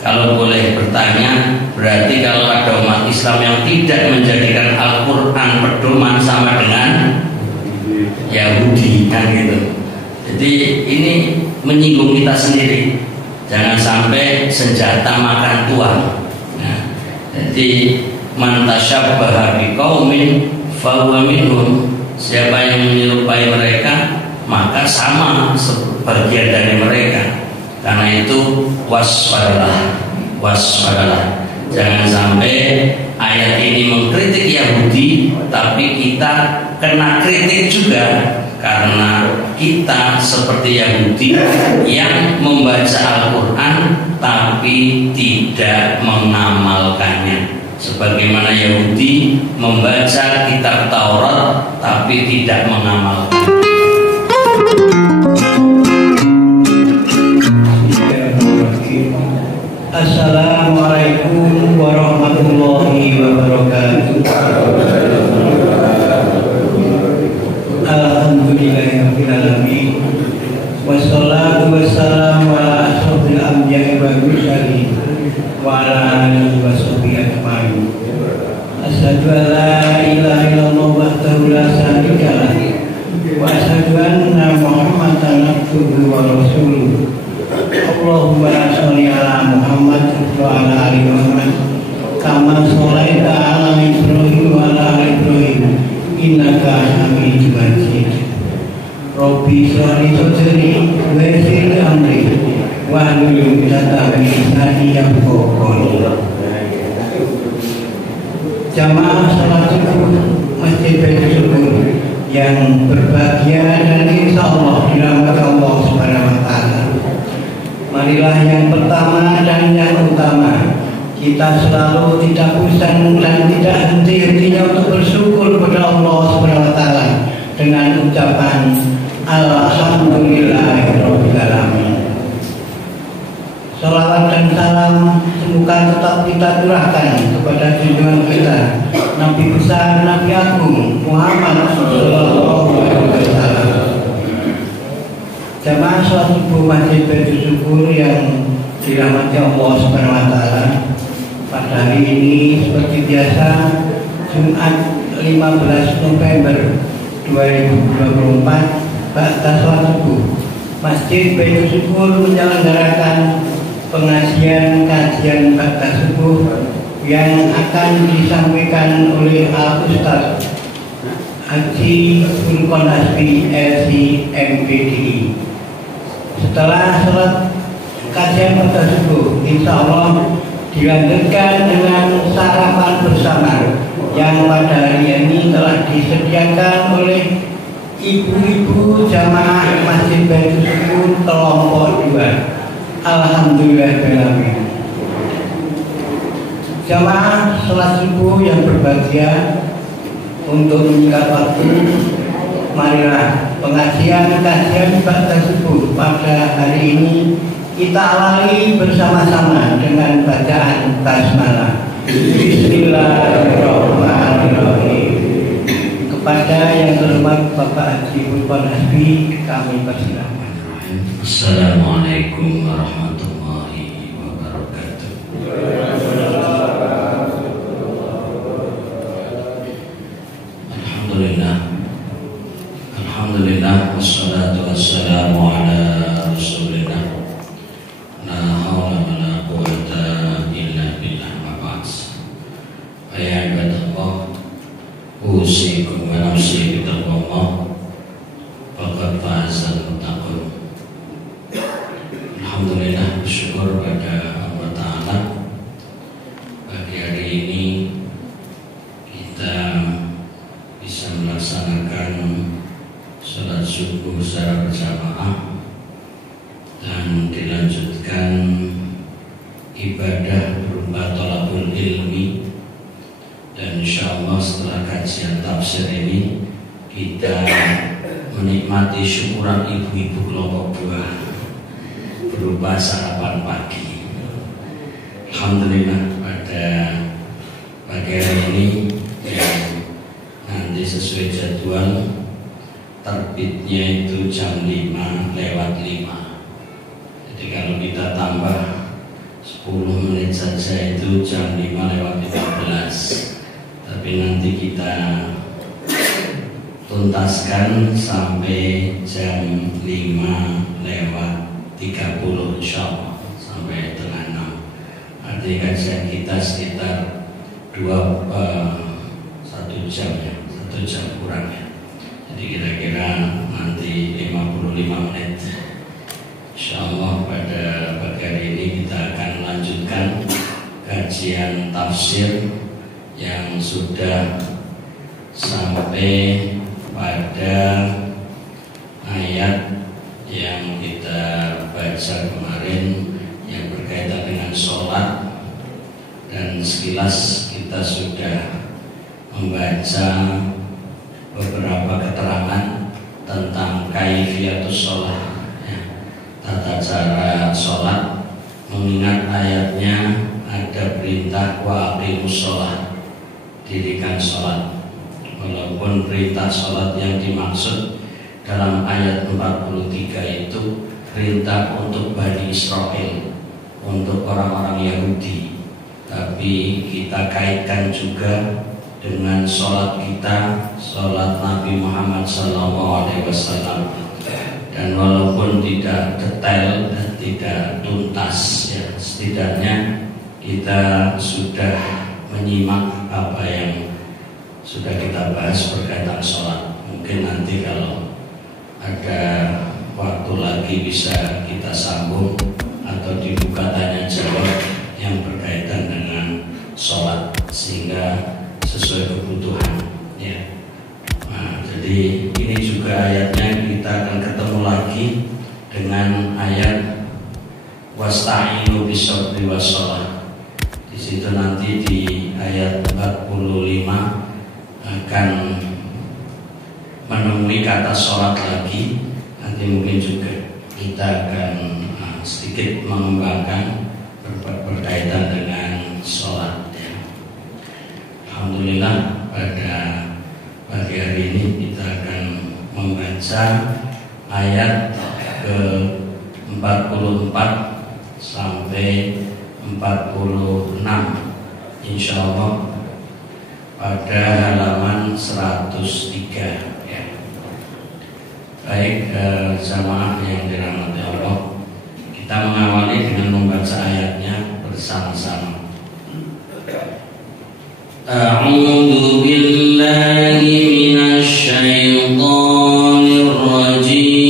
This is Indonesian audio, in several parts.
Kalau boleh bertanya, berarti kalau ada umat Islam yang tidak menjadikan Al-Quran pedoman sama dengan Yahudi, kan gitu. Jadi ini menyinggung kita sendiri. Jangan sampai senjata makan tuan. Nah, jadi man tasyabbaha biqaumin fahuwa minhum. Siapa yang menyerupai mereka, maka sama sebagian dari mereka. Karena itu waspadalah. Jangan sampai ayat ini mengkritik Yahudi, tapi kita kena kritik juga. Karena kita seperti Yahudi yang membaca Al-Quran tapi tidak mengamalkannya. Sebagaimana Yahudi membaca kitab Taurat tapi tidak mengamalkan. Assalamualaikum warahmatullahi wabarakatuh. Alhamdulillahirrahmanirrahim. Wassalatu wassalamu ala ashrofil anbiya'i wal mursalin wa ala alihi wa sahbihi ajma'in. Asyhadu an la ilaha illallah wahdahu la syarika lah wa asyhadu anna Muhammadan abduhu wa rasuluh. Allahumma sholli ala Muhammad wa ala ali Muhammad kama sholaita ala Ibrahim wa ala ali Ibrahim innaka Hamidum Majid. Rabbi sholli sadri wa yassir li amri wahlul 'uqdatam min lisani yafqahu qawli. Jamaah salat subuh Masjid Baitul Syukur yang berbahagia dan insyaallah dirahmati Allah Subhanahu wa taala. Marilah yang pertama dan yang utama, kita selalu tidak bosan dan tidak henti-hentinya untuk bersyukur kepada Allah Subhanahu wa taala dengan ucapan Alhamdulillahirabbil alamin. Salawat dan salam semoga tetap kita curahkan kepada junjungan kita Nabi besar, Nabi agung Muhammad sallallahu alaihi wasallam. Jamaah salat subuh Masjid Baitul Syukur yang dirahmati Allah Subhanahu wa taala. Pada hari ini seperti biasa Jumat 15 November 2024 ba'da salat subuh Masjid Baitul Syukur menyelenggarakan pengajian kajian ba'da subuh yang akan disampaikan oleh Al-Ustaz Haji Furqan Hasbi LC MPDI. Setelah salat kajian pada subuh, insya Allah dilanjutkan dengan sarapan bersama yang pada hari ini telah disediakan oleh ibu-ibu jamaah Masjid Baitul Syukur kelompok 2. Alhamdulillahirrahmanirrahim. Jamaah salat subuh yang berbahagia, untuk menyingkat waktu, marilah pengajian kajian ba'da subuh pada hari ini kita awali bersama-sama dengan bacaan basmalah. Bismillahirrahmanirrahim. Kepada yang terhormat Bapak Haji Furqan Hasbi kami persilakan. Assalamualaikum warahmatullahi wabarakatuh. Alhamdulillah wassalatu wassalamu ala Rasulillah. La haula wala quwwata illa billah wa ba'd. Ya ibadallah, usikum wa nafsi bitaqwallah. Faqad fazal muttaqun. Alhamdulillah, bersyukur pada Allah Ta'ala. Pagi hari ini kita bisa melaksanakan salat subuh secara berjamaah dan dilanjutkan ibadah berupa thalabul ilmi, dan insyaallah setelah kajian tafsir ini kita menikmati syukuran ibu-ibu kelompok 2 berupa sarapan pagi. Alhamdulillah, pada pagi hari ini yang nanti sesuai jadwal terbitnya itu jam 5 lewat 5. Jadi kalau kita tambah 10 menit saja itu jam 5:15. Tapi nanti kita tuntaskan sampai jam 5:30 insyaallah, sampai tengah 6. Artinya kajian kita sekitar 1 jam ya, 1 jam kurang ya. Jadi kira-kira nanti 55 menit insyaallah. Pada pagi hari ini kita akan lanjutkan kajian tafsir yang sudah sampai pada ayat yang kita baca kemarin yang berkaitan dengan sholat, dan sekilas kita sudah membaca beberapa keterangan tentang kaifiyatus sholat, tata cara sholat, mengingat ayatnya ada perintah wa aqimus sholat, dirikan sholat. Walaupun perintah sholat yang dimaksud dalam ayat 43 itu perintah untuk Bani Israel, untuk orang-orang Yahudi, tapi kita kaitkan juga dengan sholat kita, sholat Nabi Muhammad SAW. Dan walaupun tidak detail dan tidak tuntas ya, setidaknya kita sudah menyimak apa yang sudah kita bahas berkaitan sholat. Mungkin nanti kalau ada waktu lagi bisa kita sambung atau dibuka tanya jawab yang berkaitan dengan sholat sehingga sesuai kebutuhan ya. Nah, jadi ini juga ayatnya kita akan ketemu lagi dengan ayat wasta'inu bis-sabri was-shalah. Di situ nanti di ayat 45 akan menemui kata sholat lagi. Nanti mungkin juga kita akan sedikit mengembangkan berkaitan dengan sholat ya. Alhamdulillah pada pagi hari ini kita akan membaca ayat ke-44 sampai 46 insyaallah pada halaman 103 ya. Baik jamaah yang dirahmati Allah, kita mengawali dengan membaca ayatnya bersama-sama. A'udzu billahi minasy syaithanir rajim.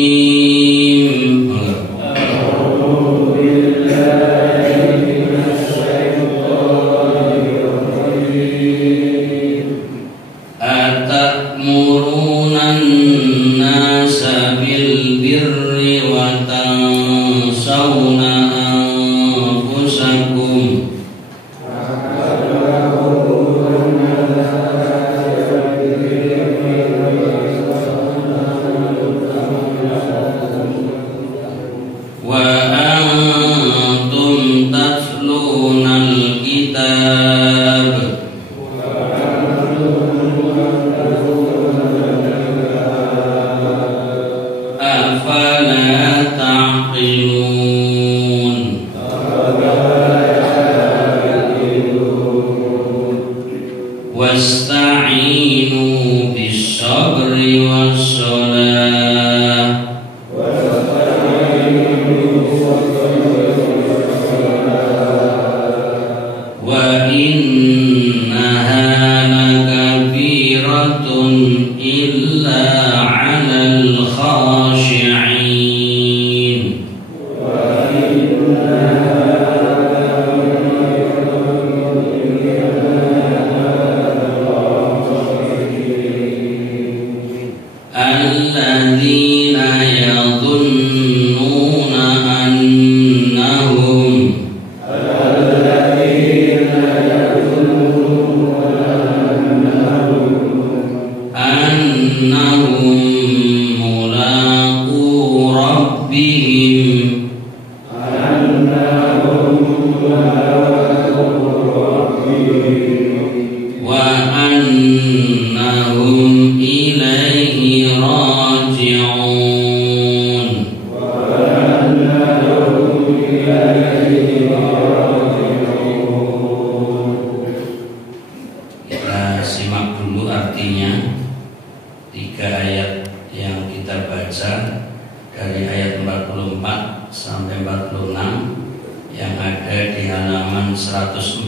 ada di halaman 104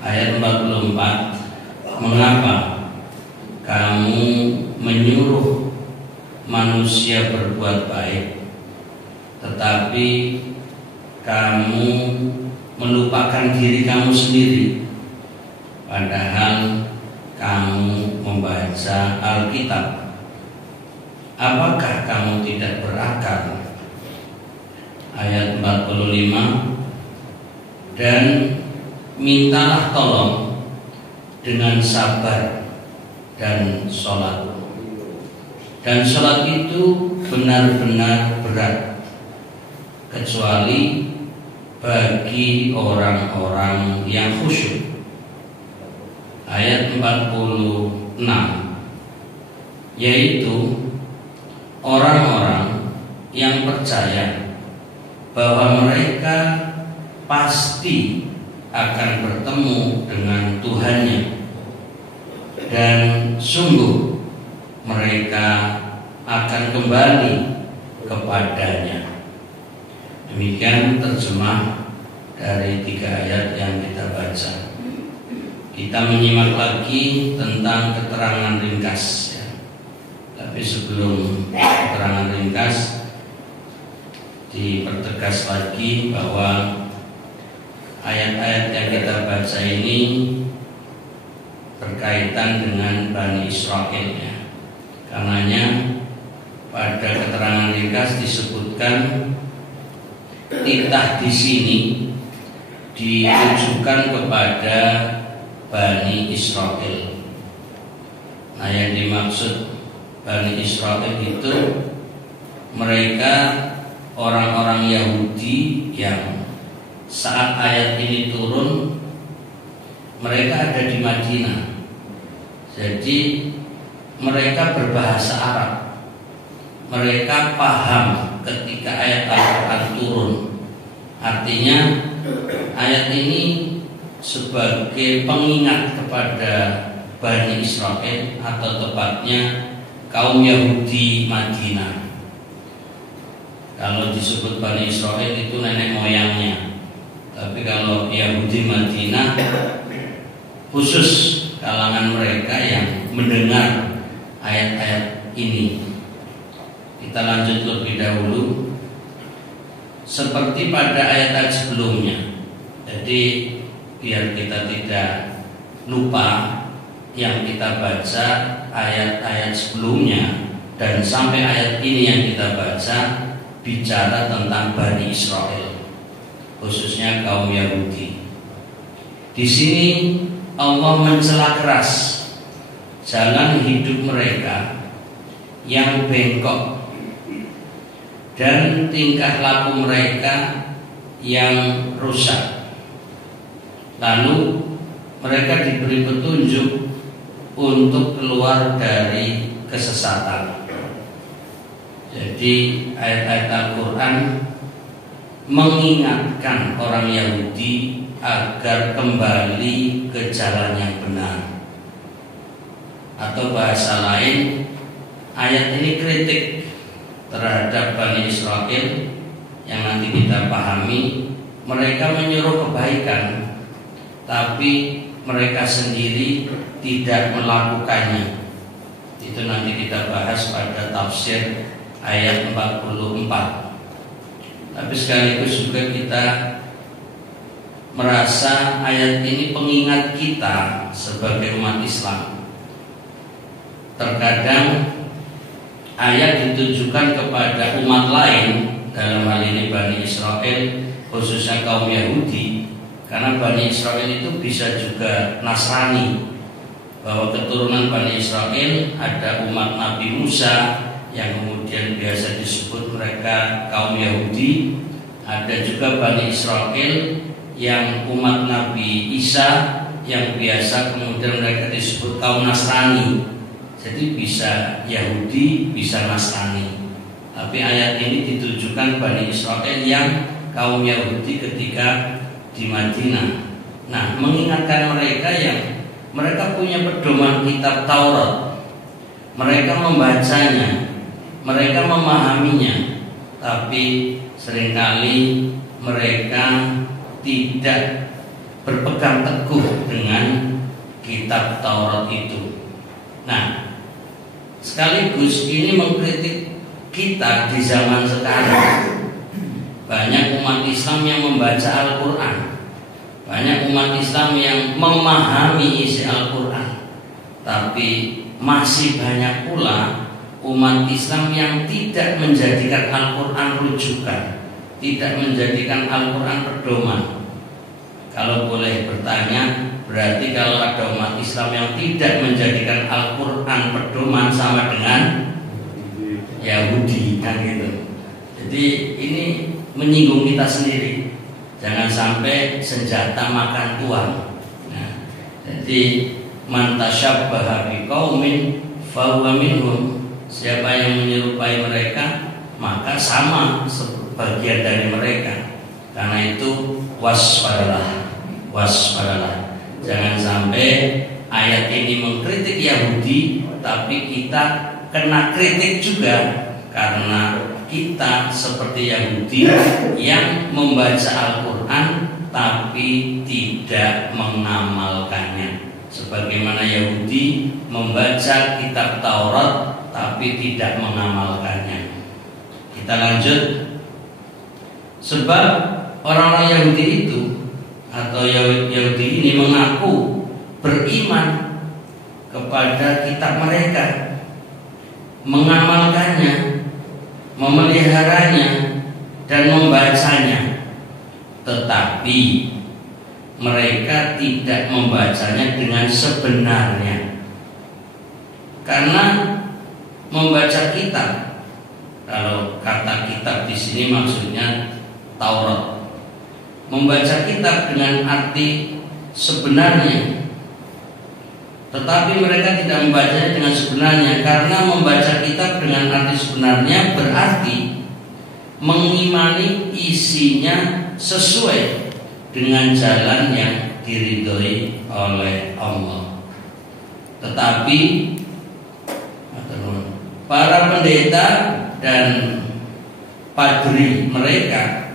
ayat 44. Mengapa kamu menyuruh manusia berbuat baik, tetapi kamu melupakan diri kamu sendiri, padahal kamu membaca Alkitab? Apakah kamu tidak berakal? Ayat 45. Dan mintalah tolong dengan sabar dan sholat. Dan sholat itu benar-benar berat, kecuali bagi orang-orang yang khusyuk. Ayat 46, yaitu orang-orang yang percaya bahwa mereka pasti akan bertemu dengan Tuhannya, dan sungguh mereka akan kembali kepadanya. Demikian terjemah dari 3 ayat yang kita baca. Kita menyimak lagi tentang keterangan ringkas ya. Tapi sebelum keterangan ringkas, dipertegas lagi bahwa ayat-ayat yang kita baca ini berkaitan dengan Bani Israel ya. Karenanya pada keterangan ringkas disebutkan titah di sini ditujukan kepada Bani Israel. Nah, yang dimaksud Bani Israel itu mereka orang-orang Yahudi yang saat ayat ini turun mereka ada di Madinah. Jadi mereka berbahasa Arab. Mereka paham ketika ayat Al-Quran turun. Artinya ayat ini sebagai pengingat kepada Bani Israel, atau tepatnya kaum Yahudi Madinah. Kalau disebut Bani Israel itu nenek moyangnya, tapi kalau Yahudi Madinah khusus kalangan mereka yang mendengar ayat-ayat ini. Kita lanjut lebih dahulu. Seperti pada ayat sebelumnya, jadi biar kita tidak lupa, yang kita baca ayat-ayat sebelumnya dan sampai ayat ini yang kita baca bicara tentang Bani Israel, khususnya kaum Yahudi. Di sini Allah mencela keras jalan hidup mereka yang bengkok dan tingkah laku mereka yang rusak. Lalu mereka diberi petunjuk untuk keluar dari kesesatan. Jadi ayat-ayat Al-Quran mengingatkan orang Yahudi agar kembali ke jalan yang benar. Atau bahasa lain, ayat ini kritik terhadap Bani Israel yang nanti kita pahami. Mereka menyuruh kebaikan, tapi mereka sendiri tidak melakukannya. Itu nanti kita bahas pada tafsir ayat 44. Tapi sekaligus juga kita merasa ayat ini pengingat kita sebagai umat Islam. Terkadang ayat ditujukan kepada umat lain, dalam hal ini Bani Israel, khususnya kaum Yahudi, karena Bani Israel itu bisa juga Nasrani. Bahwa keturunan Bani Israel ada umat Nabi Musa yang kemudian biasa disebut mereka kaum Yahudi. Ada juga Bani Israel yang umat Nabi Isa yang biasa kemudian mereka disebut kaum Nasrani. Jadi bisa Yahudi, bisa Nasrani. Tapi ayat ini ditujukan Bani Israel yang kaum Yahudi ketika di Madinah. Nah, mengingatkan mereka yang mereka punya pedoman kitab Taurat, mereka membacanya, mereka memahaminya, tapi seringkali mereka tidak berpegang teguh dengan kitab Taurat itu. Nah, sekaligus ini mengkritik kita di zaman sekarang. Banyak umat Islam yang membaca Al-Quran, banyak umat Islam yang memahami isi Al-Quran, tapi masih banyak pula umat Islam yang tidak menjadikan Al-Quran rujukan, tidak menjadikan Al-Quran pedoman. Kalau boleh bertanya, berarti kalau ada umat Islam yang tidak menjadikan Al-Quran pedoman sama dengan Yahudi, kan gitu. Jadi ini menyinggung kita sendiri. Jangan sampai senjata makan tuan. Nah, jadi man tasyabbaha biqaumin fahuwa minhum. Siapa yang menyerupai mereka, maka sama sebagian dari mereka. Karena itu waspadalah, waspadalah. Jangan sampai ayat ini mengkritik Yahudi, tapi kita kena kritik juga karena kita seperti Yahudi yang membaca Al-Quran tapi tidak mengamalkannya. Sebagaimana Yahudi membaca kitab Taurat tapi tidak mengamalkannya. Kita lanjut. Sebab orang-orang Yahudi itu atau Yahudi ini mengaku beriman kepada kitab mereka, mengamalkannya, memeliharanya dan membacanya, tetapi mereka tidak membacanya dengan sebenarnya. Karena membaca kitab, kalau kata kitab di sini maksudnya Taurat, membaca kitab dengan arti sebenarnya, tetapi mereka tidak membacanya dengan sebenarnya. Karena membaca kitab dengan arti sebenarnya berarti mengimani isinya sesuai dengan jalan yang diridhoi oleh Allah. Tetapi para pendeta dan padri mereka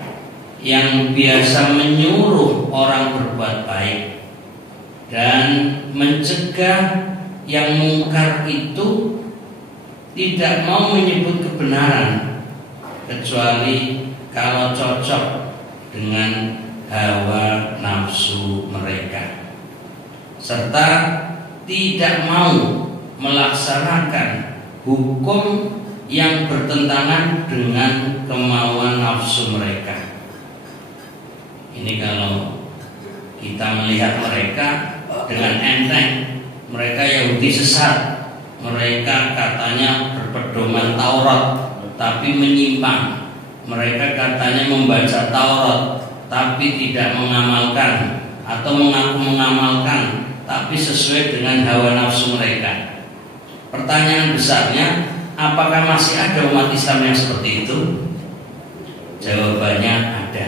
yang biasa menyuruh orang berbuat baik dan mencegah yang mungkar itu tidak mau menyebut kebenaran kecuali kalau cocok dengan hawa nafsu mereka, serta tidak mau melaksanakan hukum yang bertentangan dengan kemauan nafsu mereka. Ini kalau kita melihat mereka dengan enteng, mereka Yahudi sesat, mereka katanya berpedoman Taurat tapi menyimpang, mereka katanya membaca Taurat tapi tidak mengamalkan, atau mengaku mengamalkan tapi sesuai dengan hawa nafsu mereka. Pertanyaan besarnya, apakah masih ada umat Islam yang seperti itu? Jawabannya ada.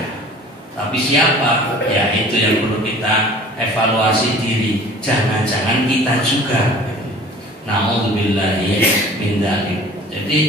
Tapi siapa? Ya itu yang perlu kita evaluasi diri. Jangan-jangan kita juga. Na'udzubillahi min dzalik. Jadi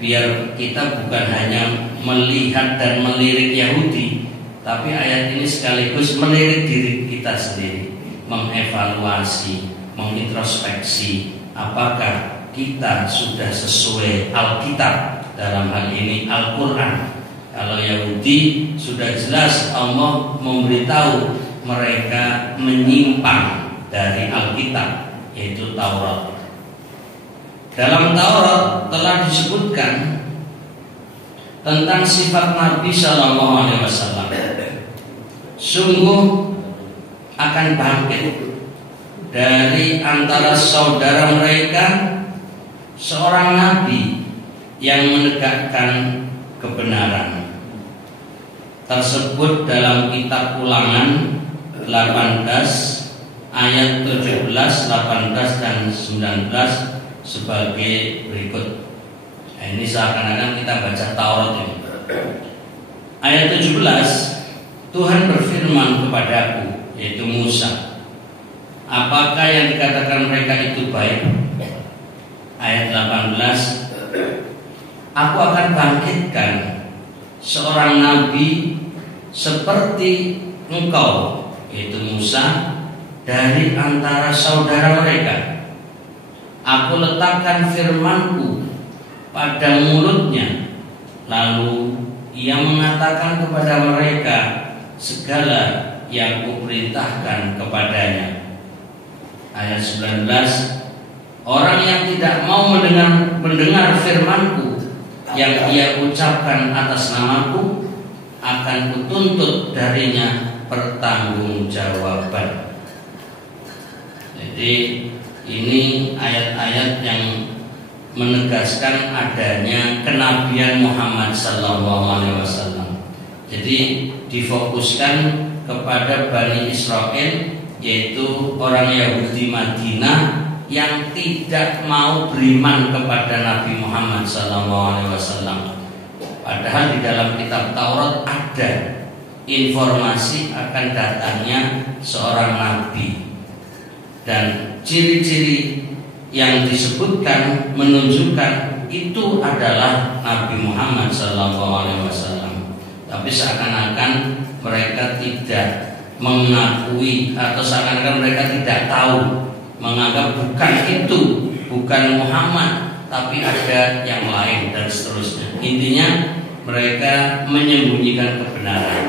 biar kita bukan hanya melihat dan melirik Yahudi, tapi ayat ini sekaligus melirik diri kita sendiri, mengevaluasi, mengintrospeksi apakah kita sudah sesuai Alkitab, dalam hal ini Al-Quran. Kalau Yahudi sudah jelas Allah memberitahu mereka menyimpang dari Alkitab, yaitu Taurat. Dalam Taurat telah disebutkan tentang sifat Nabi Sallallahu Alaihi Wasallam. Sungguh akan bangkit dari antara saudara mereka seorang Nabi yang menegakkan kebenaran. Tersebut dalam kitab Ulangan 18 ayat 17, 18 dan 19 sebagai berikut. Nah, ini seakan-akan kita baca Taurat ini. Ayat 17, Tuhan berfirman kepadaku, yaitu Musa, apakah yang dikatakan mereka itu baik? Ayat 18, aku akan bangkitkan seorang nabi seperti engkau, yaitu Musa, dari antara saudara mereka. Aku letakkan firmanku pada mulutnya, lalu ia mengatakan kepada mereka segala yang kuperintahkan kepadanya. Ayat 19, orang yang tidak mau mendengar firmanku yang ia ucapkan atas namaku, akan kutuntut darinya pertanggungjawaban. Jadi ini ayat-ayat yang menegaskan adanya kenabian Muhammad SAW. Jadi difokuskan kepada Bani Israel, yaitu orang Yahudi Madinah yang tidak mau beriman kepada Nabi Muhammad SAW. Padahal di dalam kitab Taurat ada informasi akan datangnya seorang nabi, dan ciri-ciri yang disebutkan menunjukkan itu adalah Nabi Muhammad SAW. Tapi seakan-akan mereka tidak mengakui, atau seakan-akan mereka tidak tahu, menganggap bukan itu, bukan Muhammad, tapi ada yang lain dan seterusnya. Intinya mereka menyembunyikan kebenaran.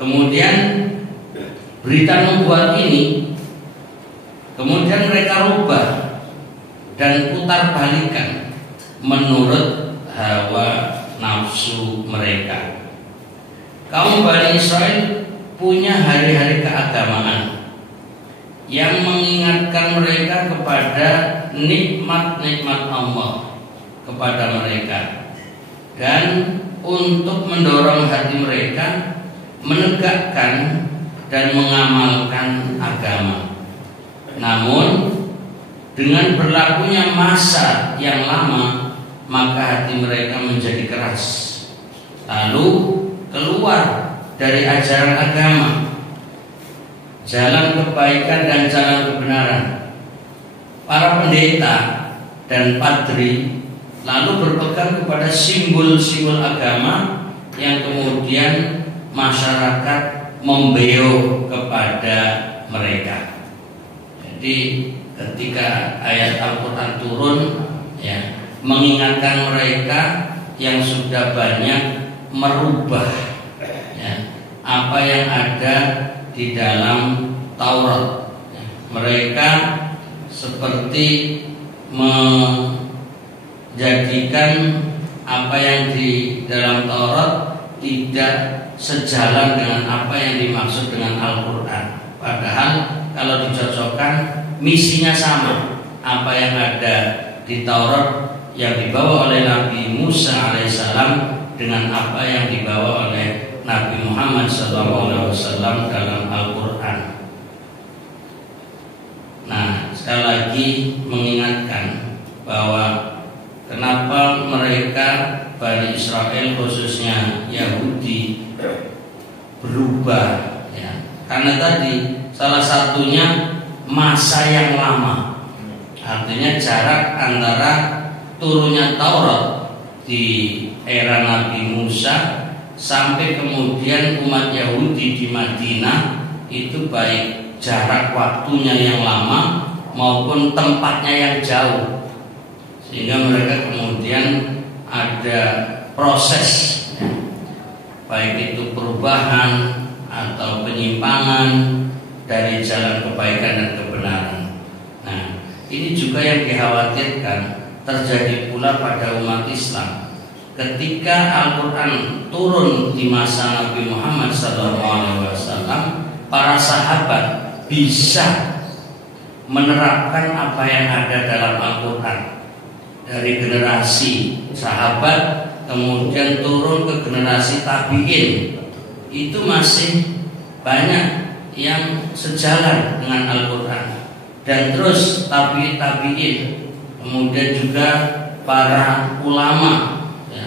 Kemudian berita nubuat ini kemudian mereka rubah dan putar balikan menurut hawa nafsu mereka. Kaum Bani Israel punya hari-hari keagamaan yang mengingatkan mereka kepada nikmat-nikmat Allah kepada mereka, dan untuk mendorong hati mereka menegakkan dan mengamalkan agama. Namun dengan berlakunya masa yang lama, maka hati mereka menjadi keras, lalu keluar dari ajaran agama, jalan kebaikan dan jalan kebenaran. Para pendeta dan padri lalu berpegang kepada simbol-simbol agama yang kemudian masyarakat membeo kepada mereka. Jadi ketika ayat Al-Quran turun, ya, mengingatkan mereka yang sudah banyak merubah, ya, apa yang ada di dalam Taurat. Ya, mereka seperti menjadikan apa yang di dalam Taurat tidak sejalan dengan apa yang dimaksud dengan Al-Quran. Padahal kalau dicocokkan misinya sama. Apa yang ada di Taurat yang dibawa oleh Nabi Musa alaihissalam dengan apa yang dibawa oleh Nabi Muhammad SAW dalam Al-Quran. Nah, sekali lagi mengingatkan bahwa kenapa mereka Bani Israel, khususnya Yahudi, berubah, ya. Karena tadi salah satunya masa yang lama, artinya jarak antara turunnya Taurat di era Nabi Musa sampai kemudian umat Yahudi di Madinah, itu baik jarak waktunya yang lama maupun tempatnya yang jauh, sehingga mereka kemudian ada proses, ya, baik itu perubahan atau penyimpangan dari jalan kebaikan dan kebenaran. Nah, ini juga yang dikhawatirkan terjadi pula pada umat Islam. Ketika Al-Quran turun di masa Nabi Muhammad SAW, para sahabat bisa menerapkan apa yang ada dalam Al-Quran. Dari generasi sahabat kemudian turun ke generasi tabi'in, itu masih banyak yang sejalan dengan Al-Quran. Dan terus tabi'in, kemudian juga para ulama, ya,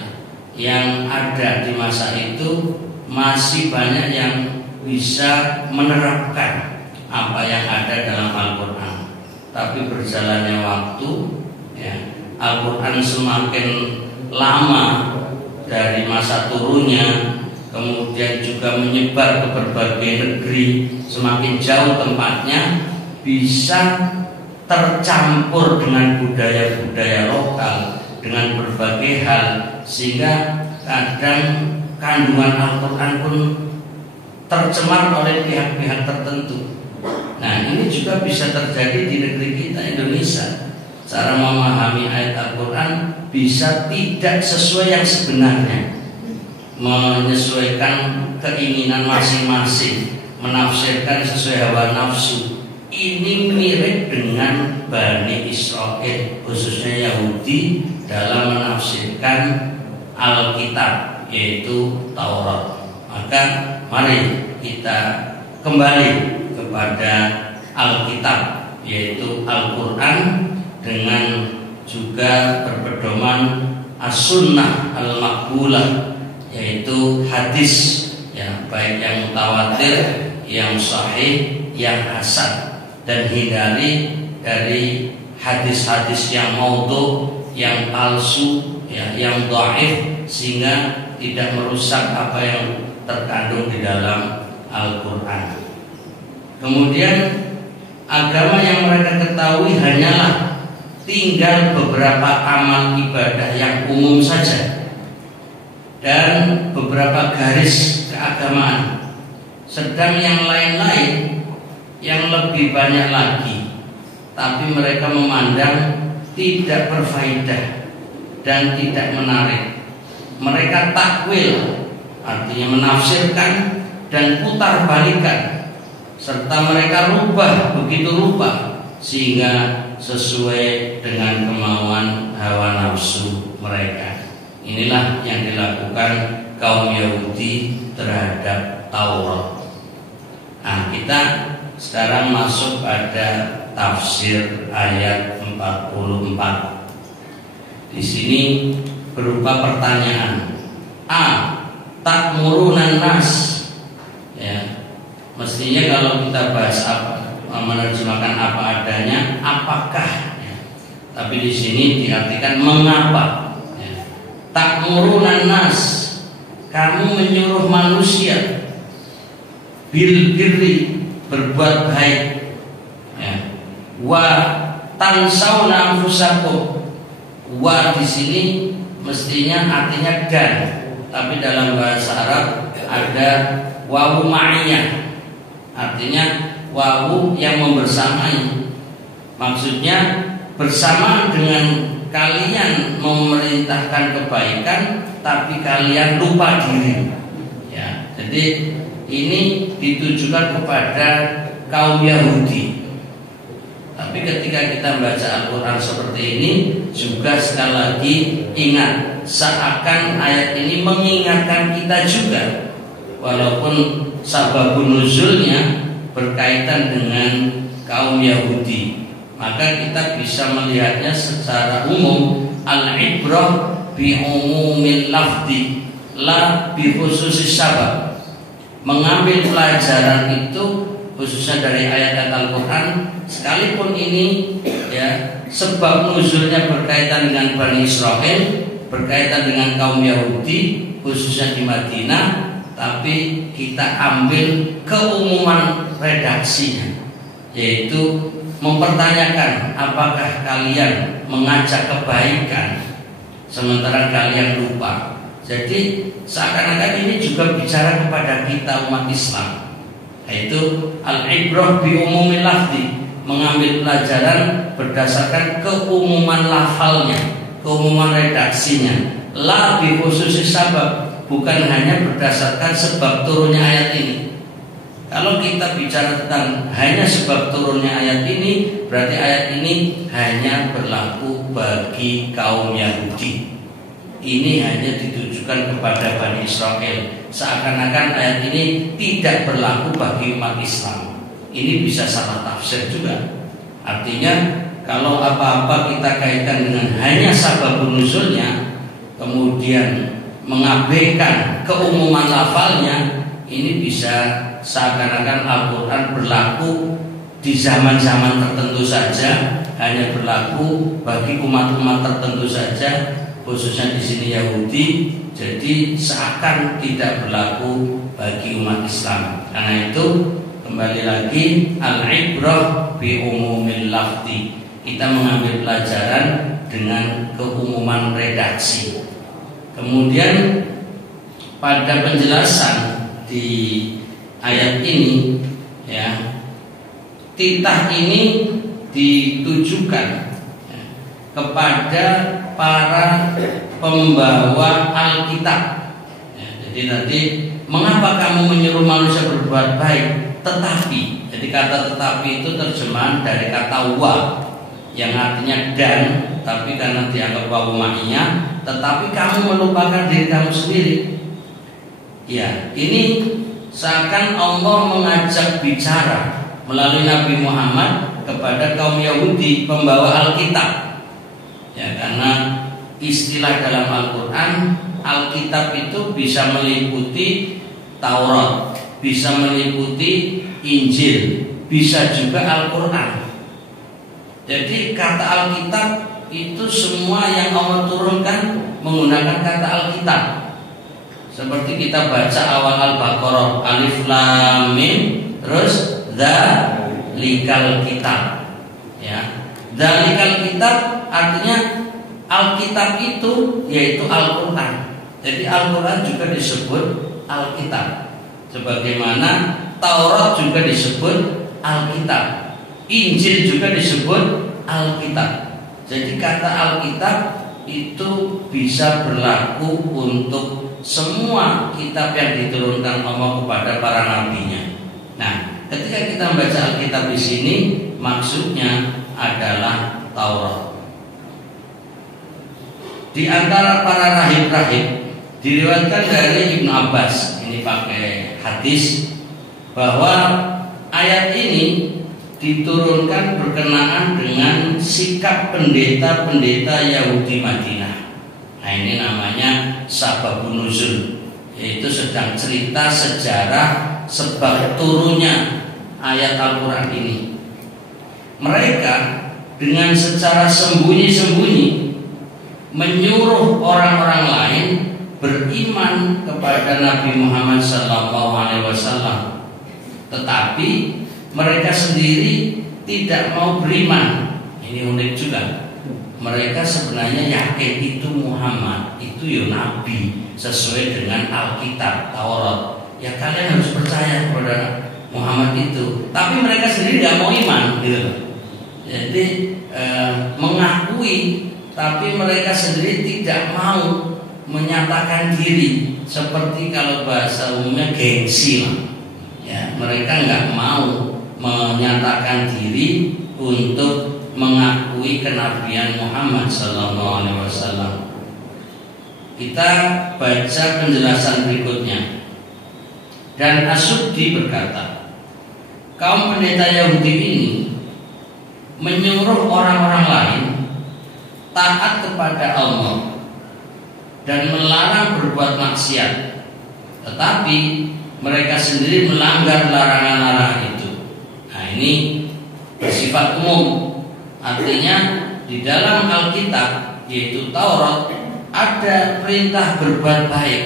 yang ada di masa itu, masih banyak yang bisa menerapkan apa yang ada dalam Al-Quran. Tapi berjalannya waktu, ya, Al-Quran semakin lama dari masa turunnya, kemudian juga menyebar ke berbagai negeri, semakin jauh tempatnya, bisa tercampur dengan budaya-budaya lokal, dengan berbagai hal, sehingga kadang kandungan Al-Quran pun tercemar oleh pihak-pihak tertentu. Nah, ini juga bisa terjadi di negeri kita, Indonesia. Cara memahami ayat Al-Quran bisa tidak sesuai yang sebenarnya, menyesuaikan keinginan masing-masing, menafsirkan sesuai hawa nafsu. Ini mirip dengan Bani Israel, khususnya Yahudi, dalam menafsirkan Alkitab, yaitu Taurat. Maka mari kita kembali kepada Alkitab, yaitu Al-Quran, dengan juga berpedoman as-sunnah al-maqbulah, yaitu hadis, ya, baik yang mutawatir, yang sahih, yang hasan, dan hindari dari hadis-hadis yang maudhu, yang palsu, ya, yang dhaif, sehingga tidak merusak apa yang terkandung di dalam Al-Quran. Kemudian agama yang mereka ketahui hanyalah tinggal beberapa amal ibadah yang umum saja dan beberapa garis keagamaan. Sedang yang lain-lain yang lebih banyak lagi, tapi mereka memandang tidak berfaedah dan tidak menarik. Mereka takwil, artinya menafsirkan dan putar balikan, serta mereka rubah begitu rupa sehingga sesuai dengan kemauan hawa nafsu mereka. Inilah yang dilakukan kaum Yahudi terhadap Taurat. Nah, kita sekarang masuk pada tafsir ayat 44. Di sini berupa pertanyaan. A. Ta'murunan nas. Ya. Mestinya kalau kita bahas apa, menerjemahkan apa adanya, apakah, ya. Tapi di sini diartikan mengapa, ya. Ta'murunan nas, kamu menyuruh manusia bil birri, berbuat baik, ya. Wa tansawna anfusakum. Wa di sini mestinya artinya dan, tapi dalam bahasa Arab ada wawu ma'iyah, artinya wawu yang membersamai. Maksudnya bersamaan dengan kalian memerintahkan kebaikan, tapi kalian lupa diri, ya. Jadi ini ditujukan kepada kaum Yahudi. Tapi ketika kita baca Al-Quran seperti ini, juga sekali lagi ingat, seakan ayat ini mengingatkan kita juga, walaupun sababun nuzulnya berkaitan dengan kaum Yahudi, maka kita bisa melihatnya secara umum. Al-ibrah bi umumil lafzi la bi khususis sabab. Mengambil pelajaran itu khususnya dari ayat Al-Quran, sekalipun ini, ya, sebab nuzulnya berkaitan dengan Bani Israel, berkaitan dengan kaum Yahudi khususnya di Madinah, tapi kita ambil keumuman redaksinya, yaitu mempertanyakan apakah kalian mengajak kebaikan sementara kalian lupa. Jadi seakan-akan ini juga bicara kepada kita umat Islam, yaitu al-ibrah bi umumil lafzi, mengambil pelajaran berdasarkan keumuman lafalnya, keumuman redaksinya, la bi khususis sabab, bukan hanya berdasarkan sebab turunnya ayat ini. Kalau kita bicara tentang hanya sebab turunnya ayat ini, berarti ayat ini hanya berlaku bagi kaum Yahudi. Ini hanya ditujukan kepada Bani Israel. Seakan-akan ayat ini tidak berlaku bagi umat Islam. Ini bisa salah tafsir juga. Artinya kalau apa-apa kita kaitkan dengan hanya sababun nuzulnya, kemudian mengabaikan keumuman lafalnya, ini bisa seakan-akan Al-Quran berlaku di zaman-zaman tertentu saja, hanya berlaku bagi umat-umat tertentu saja, khususnya di sini Yahudi, jadi seakan tidak berlaku bagi umat Islam. Karena itu kembali lagi al-ibrah bi umumil lafzi. Kita mengambil pelajaran dengan keumuman redaksi. Kemudian pada penjelasan di ayat ini, ya, titah ini ditujukan kepada para pembawa Alkitab. Ya, jadi nanti mengapa kamu menyuruh manusia berbuat baik? Tetapi, jadi kata tetapi itu terjemahan dari kata wa yang artinya dan, tapi karena dianggap wawu ma'iyah, tetapi kamu melupakan diri kamu sendiri. Ya, ini seakan Allah mengajak bicara melalui Nabi Muhammad kepada kaum Yahudi pembawa Alkitab. Ya, karena istilah dalam Al-Quran, Alkitab itu bisa meliputi Taurat, bisa meliputi Injil, bisa juga Al-Quran. Jadi kata Alkitab itu semua yang Allah turunkan menggunakan kata Alkitab. Seperti kita baca awal Al-Baqarah, Alif Lam Mim, terus Dzalikal Kitab. Ya, Dzalikal Kitab artinya Alkitab itu yaitu Al-Quran. Jadi Al-Quran juga disebut Alkitab, sebagaimana Taurat juga disebut Alkitab, Injil juga disebut Alkitab. Jadi kata Alkitab itu bisa berlaku untuk semua kitab yang diturunkan Allah kepada para nabinya. Nah, ketika kita membaca Alkitab di sini, maksudnya adalah Taurat. Di antara para rahib-rahib diriwayatkan dari Ibnu Abbas, ini pakai hadis, bahwa ayat ini diturunkan berkenaan dengan sikap pendeta-pendeta Yahudi Madinah. Nah, ini namanya sababun nuzul, yaitu sedang cerita sejarah sebab turunnya ayat Al-Quran ini. Mereka dengan secara sembunyi-sembunyi menyuruh orang-orang lain beriman kepada Nabi Muhammad SAW, tetapi mereka sendiri tidak mau beriman. Ini unik juga. Mereka sebenarnya yakin itu Muhammad, itu ya Nabi sesuai dengan Alkitab Taurat. Ya kalian harus percaya kepada Muhammad itu. Tapi mereka sendiri tidak mau iman, gitu. Jadi mengakui, tapi mereka sendiri tidak mau menyatakan diri. Seperti kalau bahasa umumnya gengsi lah. Ya, mereka nggak mau menyatakan diri untuk mengakui kenabian Muhammad SAW. Kita baca penjelasan berikutnya. Dan As-Suddi berkata, kaum pendeta Yahudi ini menyuruh orang-orang lain taat kepada Allah dan melarang berbuat maksiat, tetapi mereka sendiri melanggar larangan-larangan itu. Nah, ini bersifat umum. Artinya di dalam Alkitab, yaitu Taurat, ada perintah berbuat baik,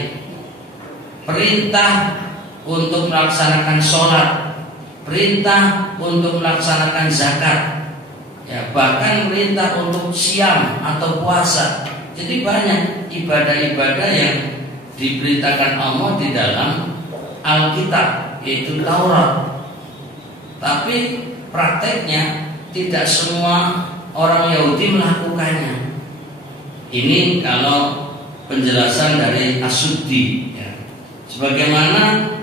perintah untuk melaksanakan sholat, perintah untuk melaksanakan zakat, ya, bahkan perintah untuk siam atau puasa. Jadi banyak ibadah-ibadah yang diberitakan Allah di dalam Alkitab, yaitu Taurat. Tapi prakteknya tidak semua orang Yahudi melakukannya. Ini kalau penjelasan dari As-Suddi, ya. Sebagaimana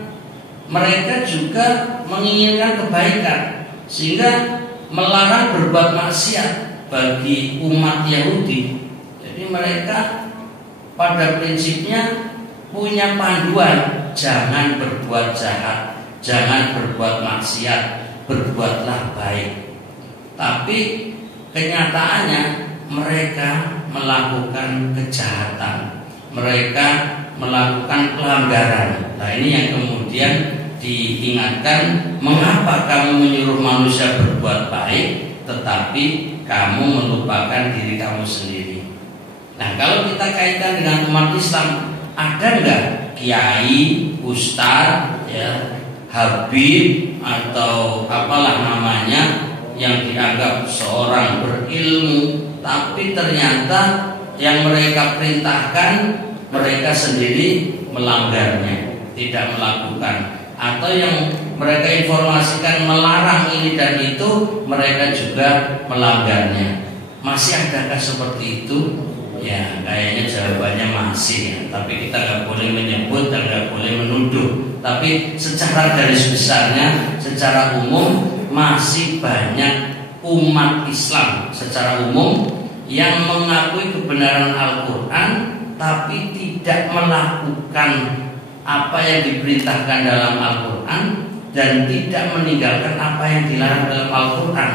mereka juga menginginkan kebaikan, sehingga melarang berbuat maksiat bagi umat Yahudi. Jadi mereka pada prinsipnya punya panduan, jangan berbuat jahat, jangan berbuat maksiat, berbuatlah baik. Tapi kenyataannya mereka melakukan kejahatan, mereka melakukan pelanggaran. Nah, ini yang kemudian diingatkan, mengapa kamu menyuruh manusia berbuat baik, tetapi kamu melupakan diri kamu sendiri. Nah, kalau kita kaitkan dengan umat Islam, ada nggak kiai, ustadz, ya, habib atau apalah namanya yang dianggap seorang berilmu, tapi ternyata yang mereka perintahkan mereka sendiri melanggarnya, tidak melakukan, atau yang mereka informasikan melarang ini dan itu mereka juga melanggarnya. Masih adakah seperti itu? Ya, kayaknya jawabannya masih ya. Tapi kita nggak boleh menyebut dan nggak boleh menuduh. Tapi secara garis besarnya, secara umum masih banyak umat Islam secara umum yang mengakui kebenaran Al-Quran tapi tidak melakukan apa yang diperintahkan dalam Al-Quran dan tidak meninggalkan apa yang dilarang dalam Al-Quran.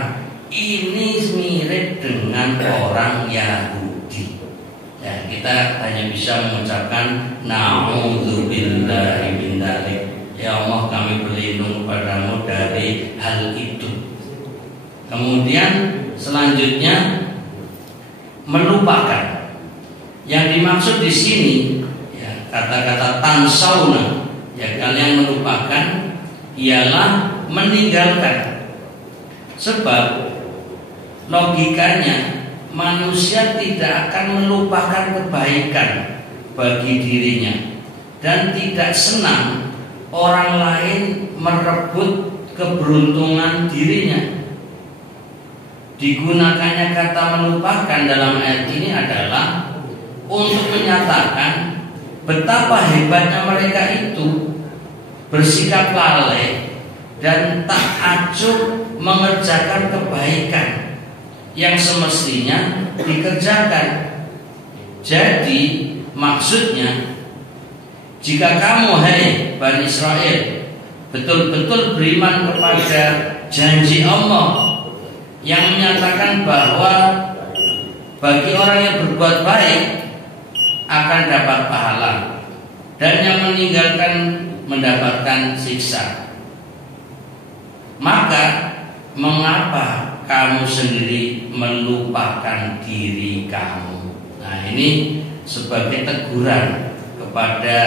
Ini mirip dengan orang Yahudi. Ya, kita hanya bisa mengucapkan na'udzubillahi min dzalik. Ya Allah, kami berlindung padamu dari hal itu. Kemudian selanjutnya melupakan. Yang dimaksud di sini ya, kata-kata tansauna, ya, kalian melupakan ialah meninggalkan. Sebab logikanya manusia tidak akan melupakan kebaikan bagi dirinya dan tidak senang orang lain merebut keberuntungan dirinya. Digunakannya kata melupakan dalam ayat ini adalah untuk menyatakan betapa hebatnya mereka itu bersikap lalai dan tak acuh mengerjakan kebaikan yang semestinya dikerjakan. Jadi maksudnya, jika kamu hai Bani Israel betul-betul beriman kepada janji Allah yang menyatakan bahwa bagi orang yang berbuat baik akan dapat pahala dan yang meninggalkan mendapatkan siksa, maka mengapa kamu sendiri melupakan diri kamu? Nah, ini sebagai teguran kepada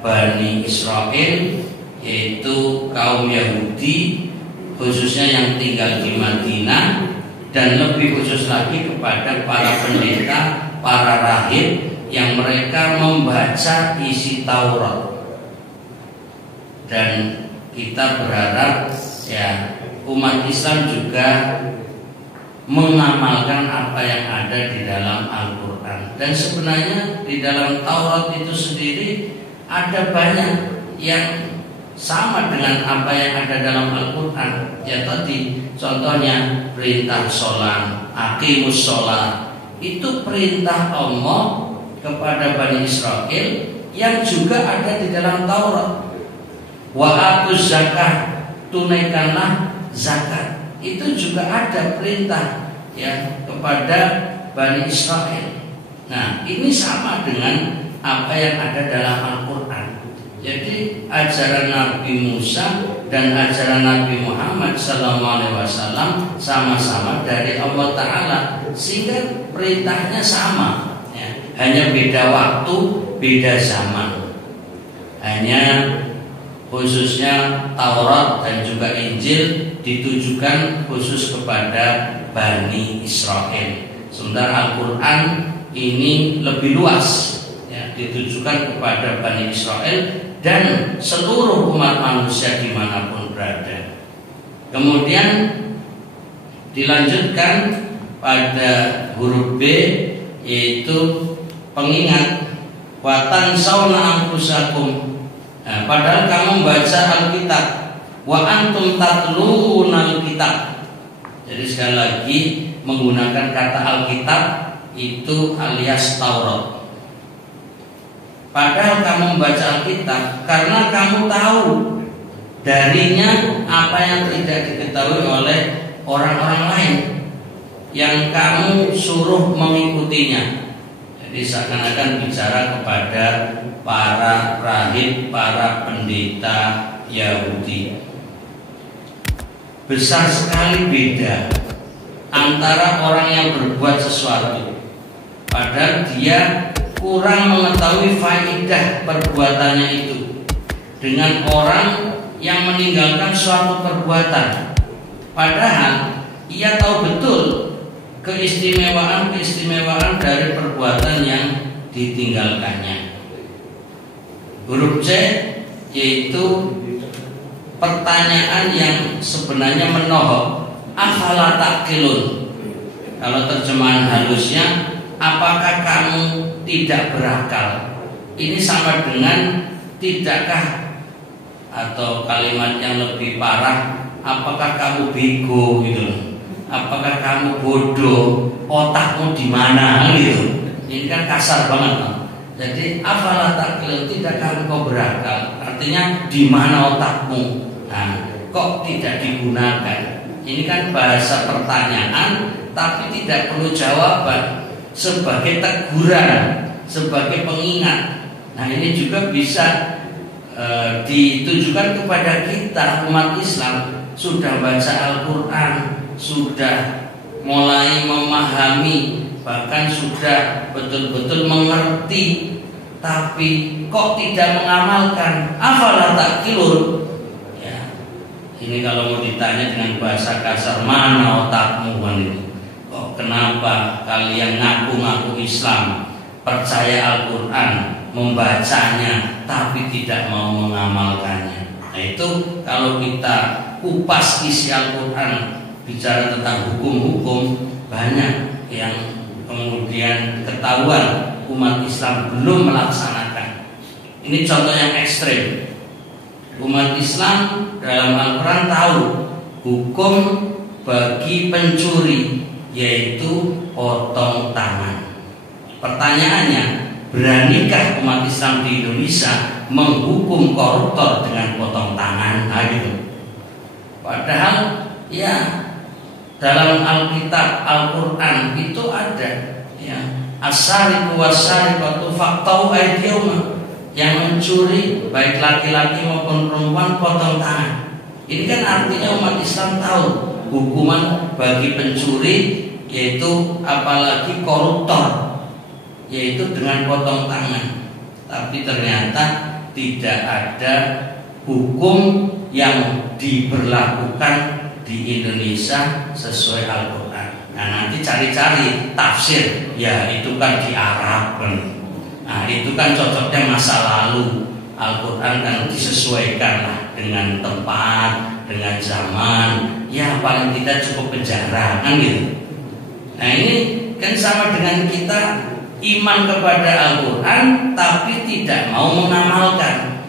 Bani Israel, yaitu kaum Yahudi khususnya yang tinggal di Madinah, dan lebih khusus lagi kepada para pendeta, para rahib yang mereka membaca isi Taurat. Dan kita berharap ya umat Islam juga mengamalkan apa yang ada di dalam Al-Quran. Dan sebenarnya di dalam Taurat itu sendiri ada banyak yang sama dengan apa yang ada dalam Al-Quran. Ya tadi contohnya perintah sholat, aqimus sholat, itu perintah Allah kepada Bani Israel yang juga ada di dalam Taurat. Wa atuz zakah, tunaikanlah zakat, itu juga ada perintah ya kepada Bani Israel. Nah, ini sama dengan apa yang ada dalam Al-Quran. Jadi ajaran Nabi Musa dan ajaran Nabi Muhammad SAW sama-sama dari Allah Ta'ala, sehingga perintahnya sama ya. Hanya beda waktu, beda zaman. Hanya khususnya Taurat dan juga Injil ditujukan khusus kepada Bani Israel. Sementara Al-Quran ini lebih luas ya, ditujukan kepada Bani Israel dan seluruh umat manusia dimanapun berada. Kemudian dilanjutkan pada huruf B, yaitu pengingat. Wa tansawna anfusakum. Nah, padahal kamu membaca Alkitab. Wa antum tatluna Alkitab. Jadi sekali lagi menggunakan kata Alkitab itu alias Taurat. Padahal kamu membaca Alkitab karena kamu tahu darinya apa yang tidak diketahui oleh orang-orang lain yang kamu suruh mengikutinya. Jadi seakan-akan bicara kepada para rahib, para pendeta Yahudi. Besar sekali beda antara orang yang berbuat sesuatu padahal dia kurang mengetahui faedah perbuatannya itu. Dengan orang yang meninggalkan suatu perbuatan, padahal ia tahu betul keistimewaan dari perbuatan yang ditinggalkannya. Huruf C yaitu pertanyaan yang sebenarnya menohok, afala taqilun. Kalau terjemahan halusnya, apakah kamu tidak berakal? Ini sama dengan tidakkah, atau kalimat yang lebih parah, apakah kamu bego gitu? Apakah kamu bodoh? Otakmu di mana gitu? Ini kan kasar banget. Jadi afala taqilun, tidakkah engkau berakal? Artinya di mana otakmu? Nah, kok tidak digunakan? Ini kan bahasa pertanyaan, tapi tidak perlu jawaban, sebagai teguran, sebagai pengingat. Nah, ini juga bisa ditujukan kepada kita umat Islam. Sudah baca Al-Quran, sudah mulai memahami, bahkan sudah betul-betul mengerti, tapi kok tidak mengamalkan. Afala taqilun? Ya, ini kalau mau ditanya dengan bahasa kasar, mana otakmu kan itu? Kok kenapa kalian ngaku-ngaku Islam, percaya Al-Quran, membacanya, tapi tidak mau mengamalkannya? Nah, itu kalau kita kupas isi Al-Quran, bicara tentang hukum-hukum, banyak yang kemudian ketahuan umat Islam belum melaksanakan. Ini contoh yang ekstrim. Umat Islam dalam Al-Quran tahu hukum bagi pencuri, yaitu potong tangan. Pertanyaannya, beranikah umat Islam di Indonesia menghukum koruptor dengan potong tangan? Nah, gitu. Padahal ya dalam Alkitab, Al-Quran itu ada ya, as-sariqu was-sariqatu faqta'u aydiyahuma, yang mencuri baik laki-laki maupun perempuan potong tangan. Ini kan artinya umat Islam tahu hukuman bagi pencuri, yaitu apalagi koruptor, yaitu dengan potong tangan. Tapi ternyata tidak ada hukum yang diberlakukan di Indonesia sesuai Al-Quran. Nah, nanti cari-cari tafsir, ya itu kan di Arab kan. Nah, itu kan cocoknya masa lalu. Al-Quran kan disesuaikan lah dengan tempat, dengan zaman. Ya paling tidak cukup penjara kan gitu. Nah, ini kan sama dengan kita iman kepada Al-Quran tapi tidak mau mengamalkan.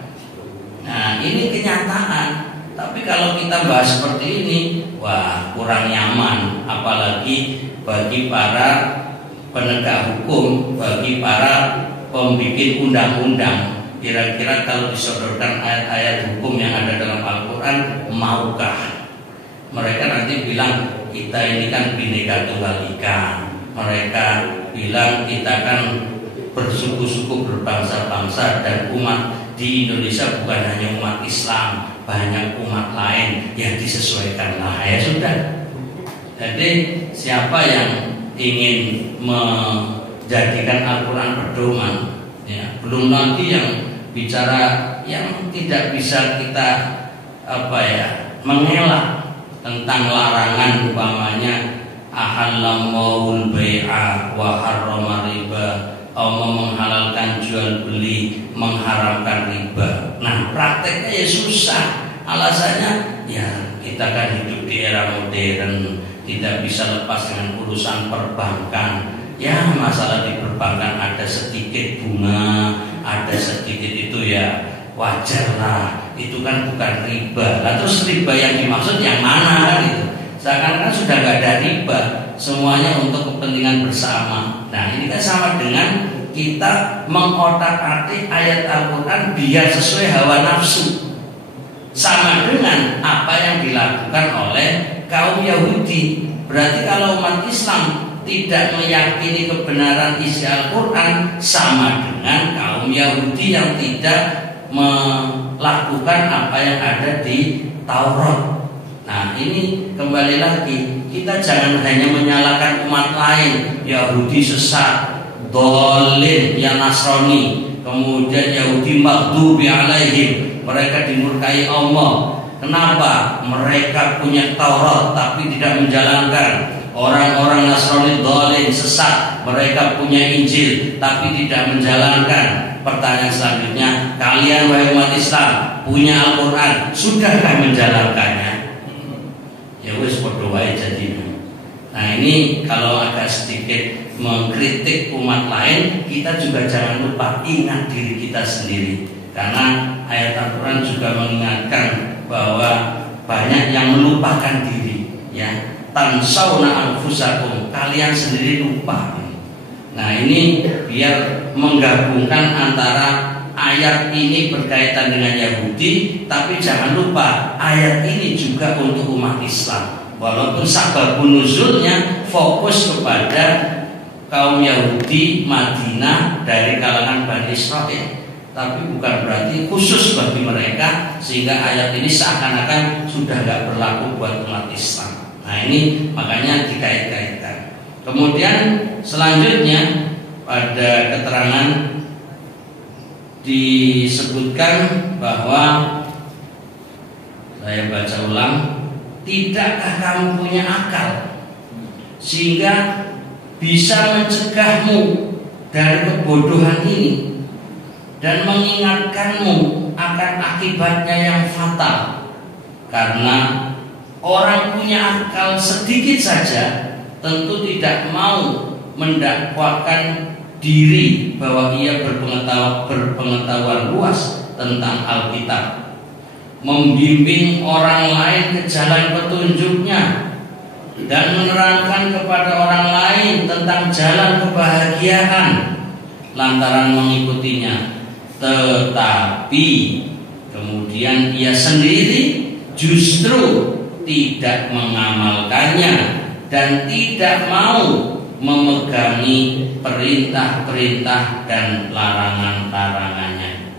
Nah, ini kenyataan. Tapi kalau kita bahas seperti ini, wah kurang nyaman. Apalagi bagi para penegak hukum, bagi para pembikin undang-undang. Kira-kira kalau disodorkan ayat-ayat hukum yang ada dalam Al-Quran, maukah? Mereka nanti bilang kita ini kan Bhinneka Tunggal Ika. Mereka bilang kita kan bersuku-suku, berbangsa-bangsa, dan umat di Indonesia bukan hanya umat Islam, banyak umat lain yang disesuaikan. Nah, ya sudah. Jadi siapa yang ingin menjadikan Al-Quran pedoman, ya, belum nanti yang bicara yang tidak bisa kita mengelak tentang larangan, umpamanya ahallamahul bai'a wa harrama riba, Allah menghalalkan jual beli, mengharamkan riba. Nah, prakteknya ya susah. Alasannya ya kita kan hidup di era modern, tidak bisa lepas dengan urusan perbankan. Ya masalah di perbankan ada sedikit bunga, ada sedikit itu ya wajar lah. Itu kan bukan riba. Nah, terus riba yang dimaksud yang mana kan itu? Seakan-akan sudah nggak ada riba, semuanya untuk kepentingan bersama. Nah, ini kan sama dengan kita mengotak-atik ayat Al-Quran biar sesuai hawa nafsu. Sama dengan apa yang dilakukan oleh kaum Yahudi. Berarti kalau umat Islam tidak meyakini kebenaran isi Al-Quran, sama dengan kaum Yahudi yang tidak melakukan apa yang ada di Taurat. Nah, ini kembali lagi, kita jangan hanya menyalahkan umat lain, Yahudi sesat, dolin yang Nasrani, kemudian Yahudi maghdubi alaihim, mereka dimurkai Allah. Kenapa? Mereka punya Taurat tapi tidak menjalankan. Orang-orang Nasrani dolin, sesat, mereka punya Injil tapi tidak menjalankan. Pertanyaan selanjutnya, kalian wahai umat Islam punya Al-Quran, sudahkah menjalankannya? Ya wis padha wae jadinya. Nah ini kalau agak sedikit mengkritik umat lain, kita juga jangan lupa ingat diri kita sendiri. Karena ayat Al-Quran juga mengingatkan bahwa banyak yang melupakan diri, ya. Tansawna anfusakum, kalian sendiri lupa. Nah ini biar menggabungkan antara ayat ini berkaitan dengan Yahudi, tapi jangan lupa ayat ini juga untuk umat Islam. Walaupun sababun nuzulnya fokus kepada kaum Yahudi Madinah dari kalangan Bani Israil, tapi bukan berarti khusus bagi mereka sehingga ayat ini seakan-akan sudah nggak berlaku buat umat Islam. Nah ini makanya dikait-kaitkan. Kemudian selanjutnya pada keterangan disebutkan bahwa, saya baca ulang, tidakkah kamu punya akal sehingga bisa mencegahmu dari kebodohan ini dan mengingatkanmu akan akibatnya yang fatal. Karena orang punya akal sedikit saja tentu tidak mau mendakwakan diri bahwa ia berpengetahuan luas tentang Alkitab, membimbing orang lain ke jalan petunjuknya, dan menerangkan kepada orang lain tentang jalan kebahagiaan lantaran mengikutinya. Tetapi kemudian ia sendiri justru tidak mengamalkannya dan tidak mau memegangi perintah-perintah dan larangan-larangannya.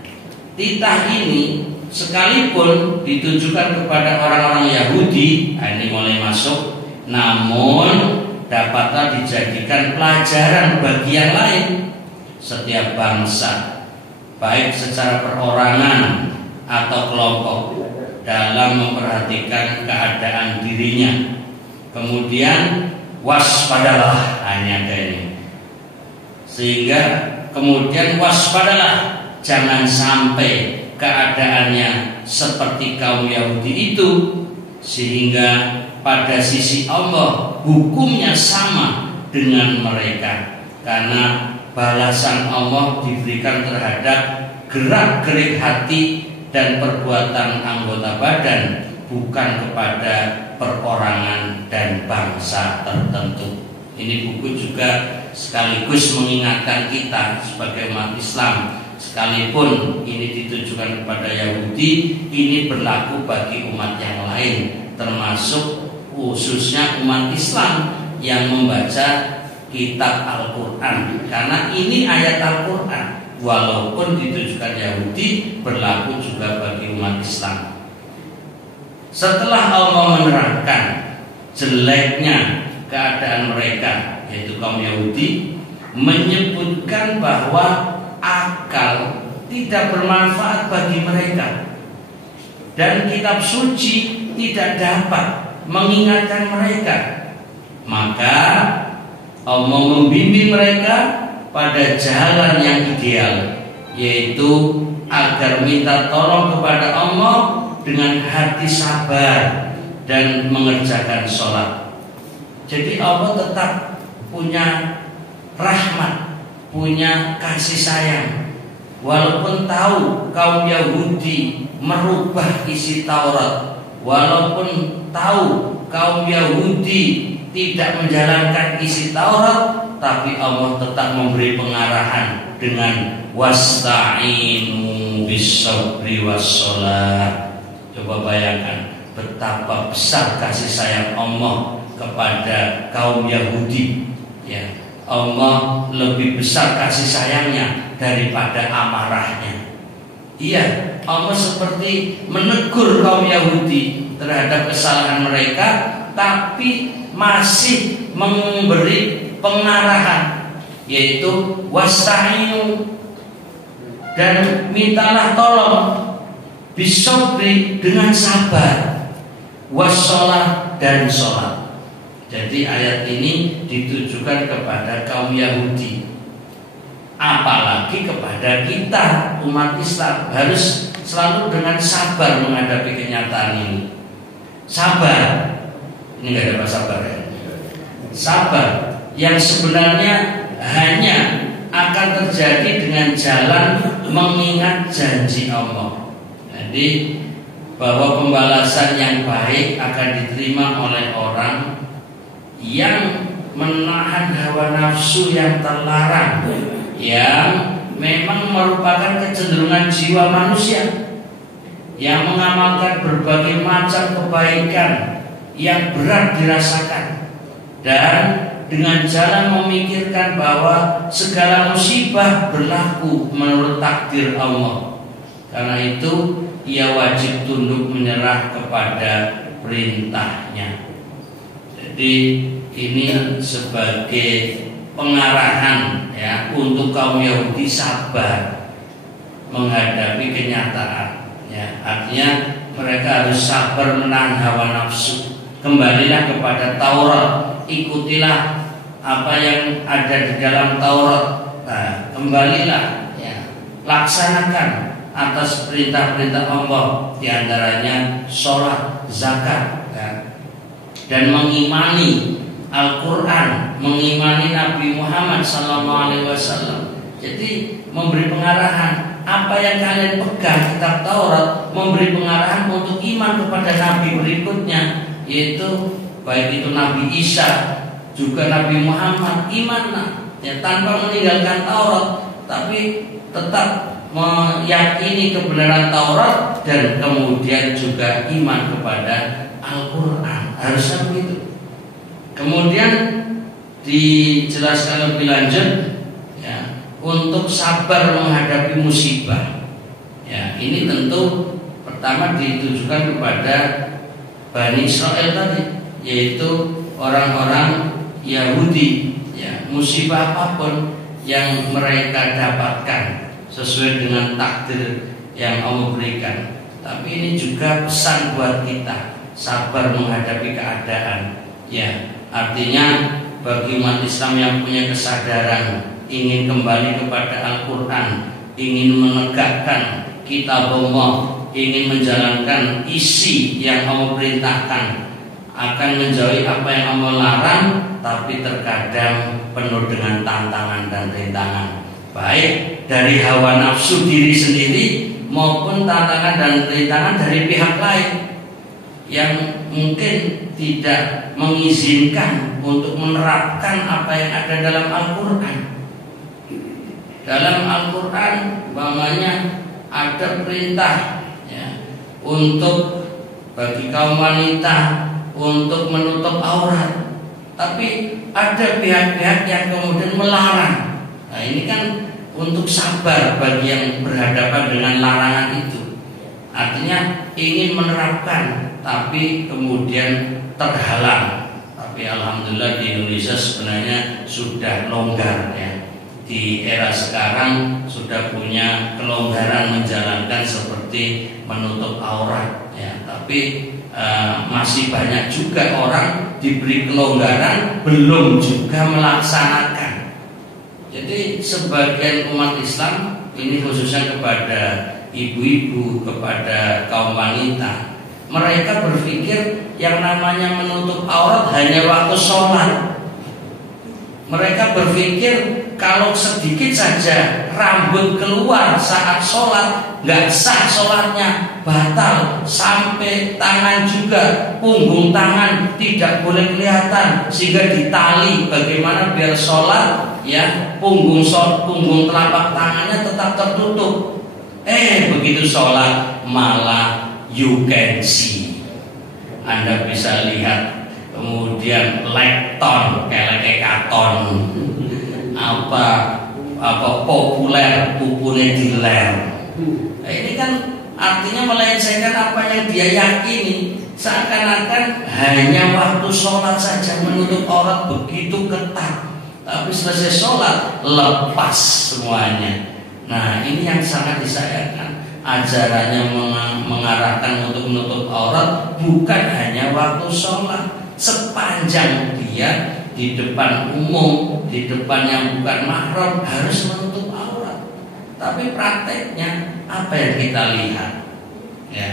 Titah ini sekalipun ditujukan kepada orang-orang Yahudi, ini mulai masuk, namun dapatlah dijadikan pelajaran bagi yang lain. Setiap bangsa, baik secara perorangan atau kelompok, dalam memperhatikan keadaan dirinya. Kemudian waspadalah, hanya ini. Sehingga kemudian waspadalah, jangan sampai keadaannya seperti kaum Yahudi itu, sehingga pada sisi Allah hukumnya sama dengan mereka. Karena balasan Allah diberikan terhadap gerak-gerik hati dan perbuatan anggota badan, bukan kepada perorangan dan bangsa tertentu. Ini buku juga sekaligus mengingatkan kita sebagai umat Islam, sekalipun ini ditujukan kepada Yahudi, ini berlaku bagi umat yang lain, termasuk khususnya umat Islam yang membaca kitab Al-Quran. Karena ini ayat Al-Quran, walaupun ditujukan Yahudi, berlaku juga bagi umat Islam. Setelah Allah menerangkan jeleknya keadaan mereka, yaitu kaum Yahudi, menyebutkan bahwa akal tidak bermanfaat bagi mereka dan kitab suci tidak dapat mengingatkan mereka, maka Allah membimbing mereka pada jalan yang ideal, yaitu agar minta tolong kepada Allah dengan hati sabar dan mengerjakan sholat. Jadi Allah tetap punya rahmat, punya kasih sayang, walaupun tahu kaum Yahudi merubah isi Taurat, walaupun tahu kaum Yahudi tidak menjalankan isi Taurat, tapi Allah tetap memberi pengarahan dengan wasta'inu bis-sabri was-shalah. Coba bayangkan betapa besar kasih sayang Allah kepada kaum Yahudi, ya. Allah lebih besar kasih sayangnya daripada amarahnya. Iya, Allah seperti menegur kaum Yahudi terhadap kesalahan mereka, tapi masih memberi pengarahan yaitu wasta'inu, dan mintalah tolong, bisobri, dengan sabar, wassalah, dan sholat. Jadi ayat ini ditujukan kepada kaum Yahudi, apalagi kepada kita umat Islam harus selalu dengan sabar menghadapi kenyataan ini. Sabar, ini nggak ada bahasa sabar ya. Sabar yang sebenarnya hanya akan terjadi dengan jalan mengingat janji Allah. Jadi bahwa pembalasan yang baik akan diterima oleh orang yang menahan hawa nafsu yang terlarang, yang memang merupakan kecenderungan jiwa manusia, yang mengamalkan berbagai macam kebaikan yang berat dirasakan, dan dengan jalan memikirkan bahwa segala musibah berlaku menurut takdir Allah. Karena itu ia wajib tunduk menyerah kepada perintahnya. Jadi ini sebagai pengarahan ya untuk kaum Yahudi sabar menghadapi kenyataan. Ya, artinya mereka harus sabar menahan hawa nafsu. Kembalilah kepada Taurat, ikutilah apa yang ada di dalam Taurat. Nah, kembalilah, ya, laksanakan atas perintah-perintah Allah, diantaranya sholat, zakat, ya, dan mengimani Al-Quran, mengimani Nabi Muhammad SAW. Jadi memberi pengarahan, apa yang kalian pegang kitab Taurat, memberi pengarahan untuk iman kepada Nabi berikutnya, yaitu baik itu Nabi Isa juga Nabi Muhammad. Imanlah ya, tanpa meninggalkan Taurat, tapi tetap meyakini kebenaran Taurat dan kemudian juga iman kepada Al-Quran. Harusnya begitu. Kemudian dijelaskan lebih lanjut ya, untuk sabar menghadapi musibah. Ya, ini tentu pertama ditujukan kepada Bani Israel tadi, yaitu orang-orang Yahudi. Ya, musibah apapun yang mereka dapatkan sesuai dengan takdir yang Allah berikan. Tapi ini juga pesan buat kita, sabar menghadapi keadaan. Ya, artinya bagi umat Islam yang punya kesadaran ingin kembali kepada Al-Quran, ingin menegakkan kitab Allah, ingin menjalankan isi yang Allah perintahkan, akan menjauhi apa yang Allah larang, tapi terkadang penuh dengan tantangan dan rintangan, baik dari hawa nafsu diri sendiri maupun tantangan dan rintangan dari pihak lain yang mungkin tidak mengizinkan untuk menerapkan apa yang ada dalam Al-Quran. Dalam Al-Quran umpamanya ada perintah ya, untuk bagi kaum wanita untuk menutup aurat, tapi ada pihak-pihak yang kemudian melarang. Nah, ini kan untuk sabar bagi yang berhadapan dengan larangan itu. Artinya ingin menerapkan tapi kemudian terhalang. Tapi alhamdulillah di Indonesia sebenarnya sudah longgar ya. Di era sekarang sudah punya kelonggaran menjalankan seperti menutup aurat ya. Tapi masih banyak juga orang diberi kelonggaran belum juga melaksanakan. Jadi sebagian umat Islam ini khususnya kepada ibu-ibu, kepada kaum wanita, mereka berpikir yang namanya menutup aurat hanya waktu sholat. Mereka berpikir kalau sedikit saja rambut keluar saat sholat, nggak sah sholatnya, batal. Sampai tangan juga, punggung tangan tidak boleh kelihatan, sehingga ditali bagaimana biar sholat ya punggung telapak tangannya tetap tertutup. Begitu sholat malah you can see, Anda bisa lihat. Kemudian lekton kayak katon apa populer pupune diler. Ini kan artinya melencengkan apa yang dia yakini. Seakan-akan hanya waktu sholat saja menutup aurat begitu ketat. tapi selesai sholat lepas semuanya. Nah, ini yang sangat disayangkan. Ajarannya mengarahkan untuk menutup aurat bukan hanya waktu sholat, sepanjang dia di depan umum, di depan yang bukan mahram harus menutup aurat. Tapi prakteknya apa yang kita lihat? Ya,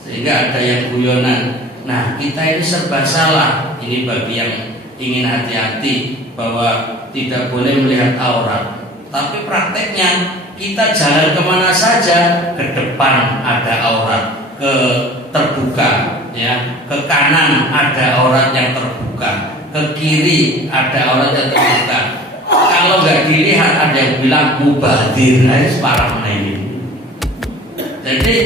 sehingga ada yang guyonan. Nah, kita ini serba salah. Ini bagi yang ingin hati-hati bahwa tidak boleh melihat aurat. Tapi prakteknya kita jalan kemana saja, ke depan ada aurat, ke terbuka, ya, ke kanan ada aurat yang terbuka, ke kiri ada aurat yang terbuka. Kalau nggak dilihat ada yang bilang mubazir, parah ini. Jadi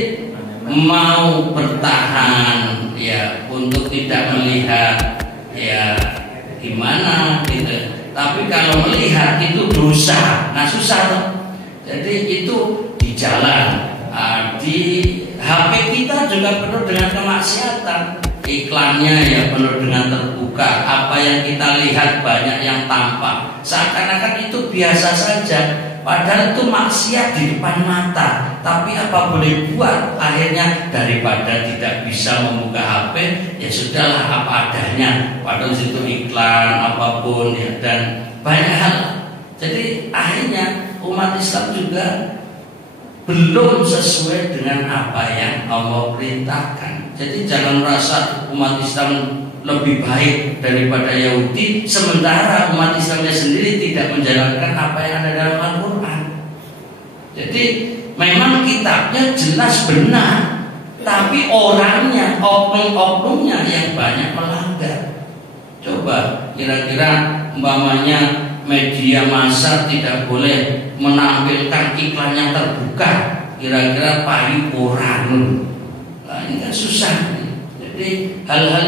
mau bertahan, ya, untuk tidak melihat, ya, gimana gitu. Tapi kalau melihat itu dosa, nah susah loh. Jadi itu di jalan, di HP kita juga penuh dengan kemaksiatan. Iklannya ya penuh dengan terbuka. Apa yang kita lihat banyak yang tampak. Seakan-akan itu biasa saja. Padahal itu maksiat di depan mata. Tapi apa boleh buat? Akhirnya daripada tidak bisa membuka HP, ya sudahlah apa adanya. Padahal itu iklan apapun, ya, dan banyak hal. Jadi akhirnya umat Islam juga belum sesuai dengan apa yang Allah perintahkan. Jadi jangan merasa umat Islam lebih baik daripada Yahudi, sementara umat Islamnya sendiri tidak menjalankan apa yang ada dalam Al-Quran. Jadi memang kitabnya jelas benar, tapi orangnya, oknum-oknumnya yang banyak melanggar. Coba kira-kira umpamanya media massa tidak boleh menampilkan iklan yang terbuka, kira-kira payu koran. Nah, ini kan susah. Jadi hal-hal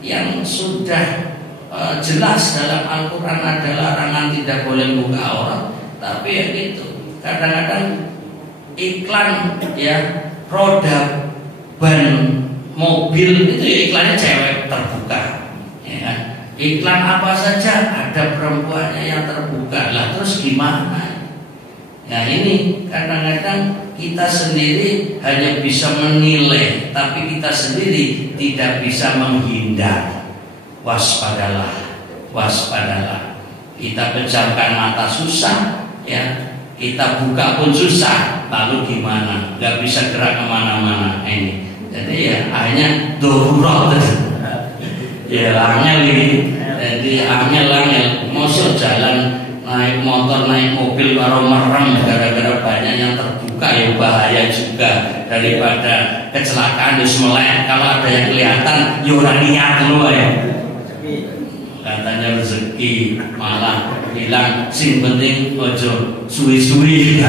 yang sudah jelas dalam Al-Quran ada larangan tidak boleh buka aurat, tapi ya gitu. Kadang-kadang iklan, ya, produk ban mobil itu ya iklannya cewek terbuka, ya kan? Iklan apa saja ada perempuannya yang terbuka. Lah terus gimana? Ya ini kadang-kadang kita sendiri hanya bisa menilai, tapi kita sendiri tidak bisa menghindar. Waspadalah, waspadalah. Kita pejamkan mata susah, ya. Kita buka pun susah. Lalu gimana? Gak bisa gerak kemana-mana ini. Jadi ya akhirnya darurat. Ya angel ini. Jadi angel mosok jalan naik motor naik mobil karo merem gara-gara banyak yang terbuka, ya bahaya juga daripada kecelakaan di melek. Kalau ada yang kelihatan ya ora niat loh ya. Katanya rezeki malah bilang sing penting ojo suwi-suwi.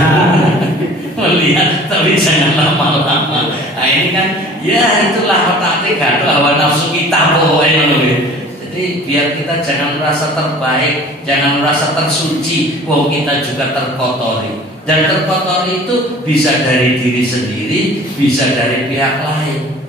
Melihat tapi jangan lama-lama. Nah ini kan ya itulah otak tiga hawa nafsu kita pokoknya. Jadi biar kita jangan merasa terbaik, jangan merasa tersuci, wong kita juga terkotori. Dan terkotori itu bisa dari diri sendiri, bisa dari pihak lain.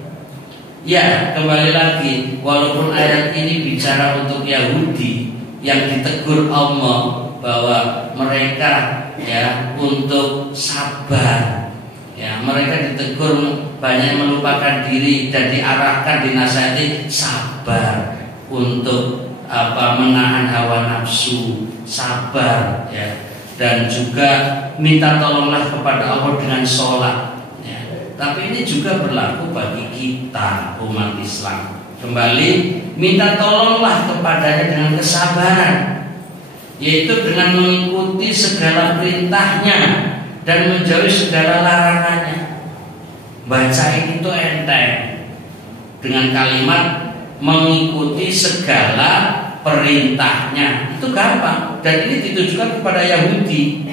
Ya, kembali lagi, walaupun ayat ini bicara untuk Yahudi yang ditegur Allah bahwa mereka, ya, untuk sabar. Ya, mereka ditegur banyak melupakan diri dan diarahkan, dinasihati sabar. Untuk menahan hawa nafsu, sabar, ya, dan juga minta tolonglah kepada Allah dengan sholat, ya. Tapi ini juga berlaku bagi kita umat Islam. Kembali minta tolonglah kepadanya dengan kesabaran, yaitu dengan mengikuti segala perintahnya dan menjauhi segala larangannya. Bacain itu enteng dengan kalimat mengikuti segala perintahnya, itu gampang, dan ini ditujukan kepada Yahudi,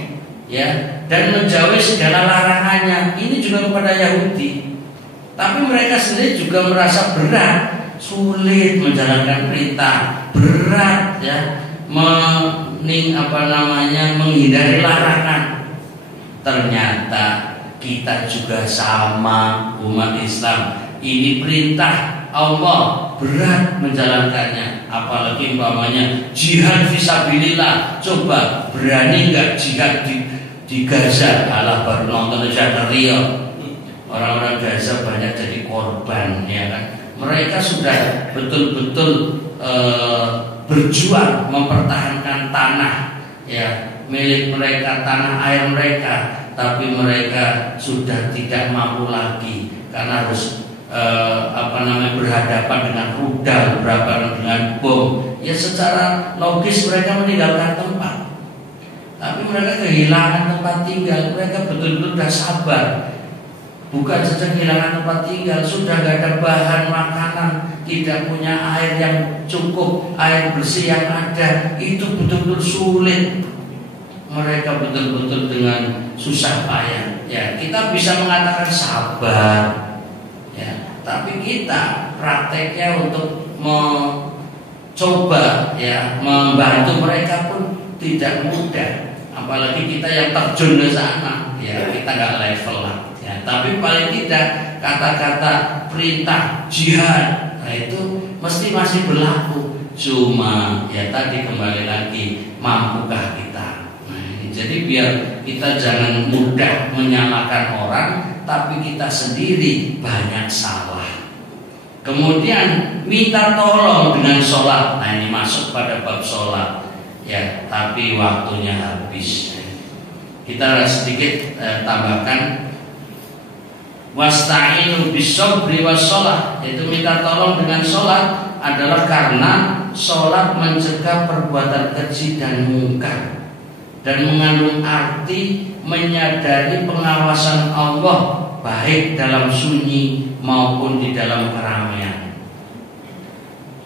ya, dan menjauhi segala larangannya, ini juga kepada Yahudi. Tapi mereka sendiri juga merasa berat, sulit menjalankan perintah, berat, ya, menghindari larangan. Ternyata kita juga sama umat Islam. Ini perintah Allah berat menjalankannya. Apalagi umpamanya jihad fisabilillah, coba berani nggak jihad di Gaza? Alah, baru nonton aja Rio, orang-orang Gaza banyak jadi korban, ya kan? Mereka sudah betul-betul berjuang mempertahankan tanah, ya, milik mereka, tanah air mereka, tapi mereka sudah tidak mampu lagi karena harus berhadapan dengan rudal, berhadapan dengan bom. Ya, secara logis mereka meninggalkan tempat, tapi mereka kehilangan tempat tinggal. Mereka betul-betul sudah sabar. Bukan saja kehilangan tempat tinggal, sudah gak ada bahan makanan, tidak punya air yang cukup, air bersih yang ada, itu betul-betul sulit. Mereka betul-betul dengan susah payah. Ya, kita bisa mengatakan sabar, ya, tapi kita prakteknya untuk mencoba, ya, membantu mereka pun tidak mudah. Apalagi kita yang terjun ke sana, ya, kita nggak level lah. Ya, tapi paling tidak kata-kata perintah jihad, nah itu mesti masih berlaku. Cuma ya tadi kembali lagi, mampukah kita? Nah, jadi biar kita jangan mudah menyalahkan orang, tapi kita sendiri banyak salah. Kemudian minta tolong dengan sholat. Nah, ini masuk pada bab sholat, ya, tapi waktunya habis. Kita sedikit tambahkan, wasta'inu bis-sabri was-shalah, yaitu minta tolong dengan sholat adalah karena sholat mencegah perbuatan keji dan mungkar dan mengandung arti menyadari pengawasan Allah baik dalam sunyi maupun di dalam keramaian.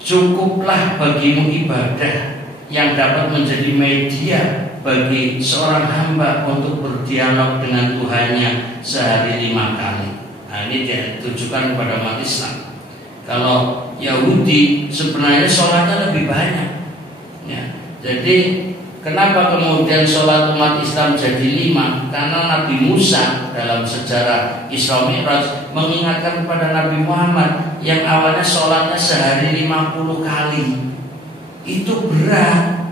Cukuplah bagimu ibadah yang dapat menjadi media bagi seorang hamba untuk berdialog dengan Tuhannya sehari 5 kali. Nah, ini ditujukan kepada umat Islam. Kalau Yahudi sebenarnya sholatnya lebih banyak, ya. Jadi kenapa kemudian sholat umat Islam jadi 5? Karena Nabi Musa dalam sejarah Isra Mi'raj mengingatkan kepada Nabi Muhammad yang awalnya sholatnya sehari 50 kali. Itu berat.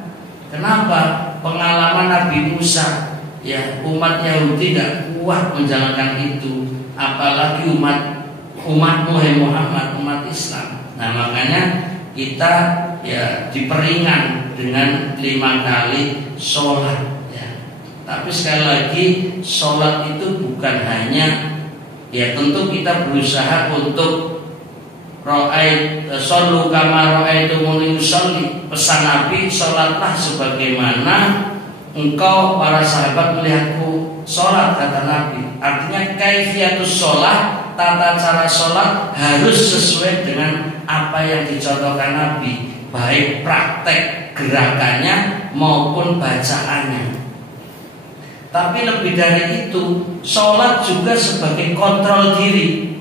Kenapa? Pengalaman Nabi Musa, ya, umat Yahudi tidak kuat menjalankan itu, apalagi umatmu Muhammad, umat Islam. Nah, makanya kita ya diperingan dengan 5 kali sholat, ya. Tapi sekali lagi, sholat itu bukan hanya, ya, tentu kita berusaha untuk shollu kama ra'aitumuni usolli. Pesan Nabi, sholatlah sebagaimana engkau para sahabat melihatku sholat, kata Nabi. Artinya kaifiyatus sholat, tata cara sholat harus sesuai dengan apa yang dicontohkan Nabi, baik praktek gerakannya maupun bacaannya. Tapi lebih dari itu, sholat juga sebagai kontrol diri,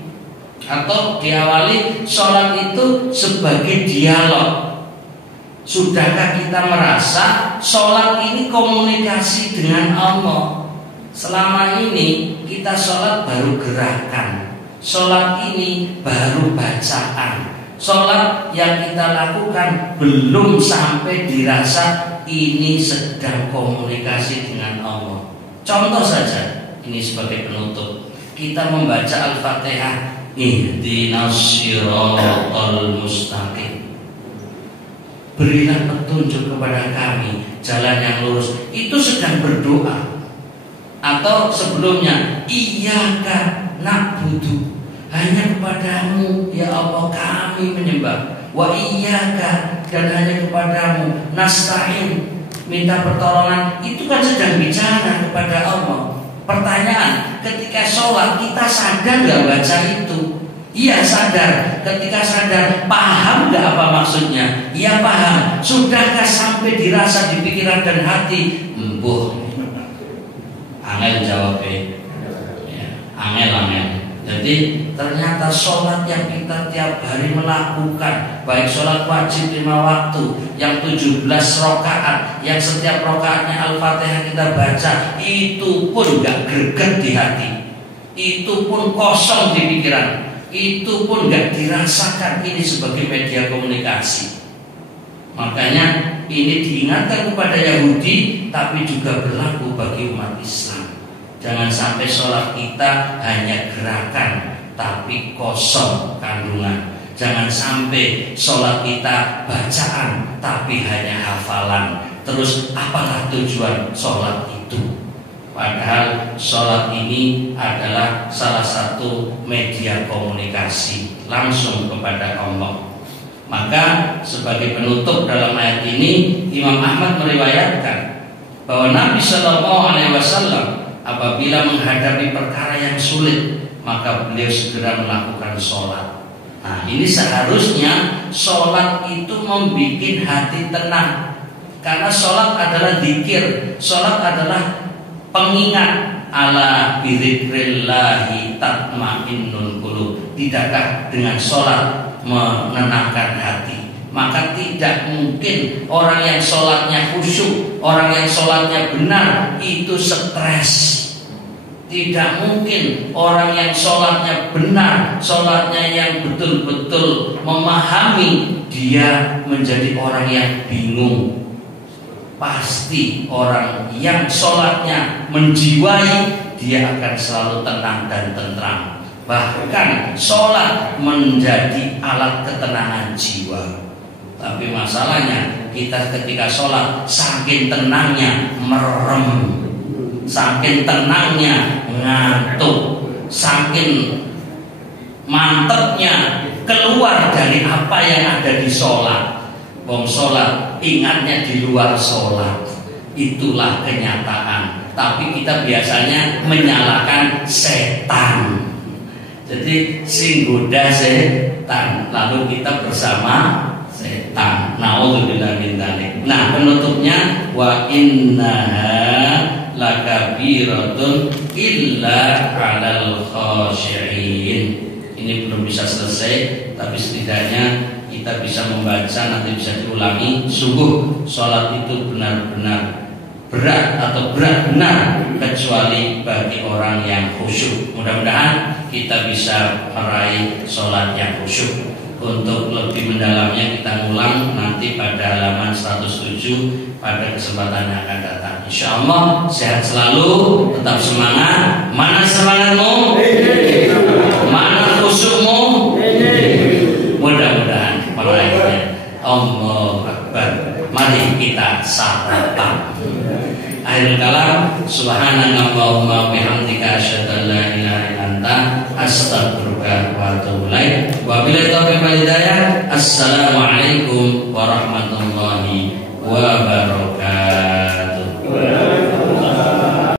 atau diawali sholat itu sebagai dialog. Sudahkah kita merasa sholat ini komunikasi dengan Allah? Selama ini kita sholat baru gerakan, sholat ini baru bacaan. Sholat yang kita lakukan belum sampai dirasa ini sedang komunikasi dengan Allah. Contoh saja, ini sebagai penutup, kita membaca Al-Fatihah, ihdinas siratal mustaqim, berilah petunjuk kepada kami jalan yang lurus. Itu sedang berdoa. Atau sebelumnya, iyyaka na'budu, hanya kepadamu ya Allah kami menyembah. Wa iyyaka, dan hanya kepadamu nasta'in, minta pertolongan. Itu kan sedang bicara kepada Allah. Pertanyaan, ketika sholat kita sadar gak baca itu? Iya sadar. Ketika sadar, paham gak apa maksudnya? Iya paham. Sudahkah sampai dirasa di pikiran dan hati? Embuh, angel jawabnya, ya, angel. Jadi ternyata sholat yang kita tiap hari melakukan, baik sholat wajib 5 waktu, yang 17 rakaat, yang setiap rakaatnya Al-Fatihah kita baca, itu pun gak greget di hati, itu pun kosong di pikiran, itu pun nggak dirasakan ini sebagai media komunikasi. Makanya ini diingatkan kepada Yahudi, tapi juga berlaku bagi umat Islam. Jangan sampai sholat kita hanya gerakan, tapi kosong kandungan. Jangan sampai sholat kita bacaan, tapi hanya hafalan. Terus apakah tujuan sholat itu? Padahal sholat ini adalah salah satu media komunikasi langsung kepada Allah. Maka sebagai penutup dalam ayat ini, Imam Ahmad meriwayatkan bahwa Nabi Shallallahu Alaihi Wasallam apabila menghadapi perkara yang sulit, maka beliau segera melakukan sholat. Nah, ini seharusnya sholat itu membuat hati tenang, karena sholat adalah dzikir, sholat adalah pengingat. Ala bidzikrillahi tatmainnul qulub. Tidakkah dengan sholat menenangkan hati? Maka tidak mungkin orang yang sholatnya khusyuk, orang yang sholatnya benar itu stres. Tidak mungkin orang yang sholatnya benar, sholatnya yang betul-betul memahami, dia menjadi orang yang bingung. Pasti orang yang sholatnya menjiwai, dia akan selalu tenang dan tentram. Bahkan sholat menjadi alat ketenangan jiwa. Tapi masalahnya kita ketika sholat saking tenangnya merem, saking tenangnya ngantuk, saking mantepnya keluar dari apa yang ada di sholat. Wong sholat ingatnya di luar sholat. Itulah kenyataan. Tapi kita biasanya menyalahkan setan. Jadi sing goda setan, lalu kita bersama setan. Nauzubillah min dzalik. Nah, penutupnya wa innaha lakabiratun illa 'alal khashi'in. Ini belum bisa selesai, tapi setidaknya kita bisa membaca, nanti bisa diulangi. Sungguh sholat itu benar-benar berat atau berat benar kecuali bagi orang yang khusyuk. Mudah-mudahan kita bisa meraih sholat yang khusyuk. Untuk lebih mendalamnya kita ulang nanti pada halaman 107 pada kesempatan yang akan datang. Insya Allah sehat selalu, tetap semangat. Mana semangatmu? Mana khusyukmu? Mudah-mudahan meraihnya. Allahu Akbar. Mari kita sarapan. Akhirul kalam, subhanakallahumma bihamdika asyhadu an la ilaha illa anta astaghfiruka wa atubu ilaik. Wa billahi taufiq wal hidayah. Assalamualaikum warahmatullahi wabarakatuh.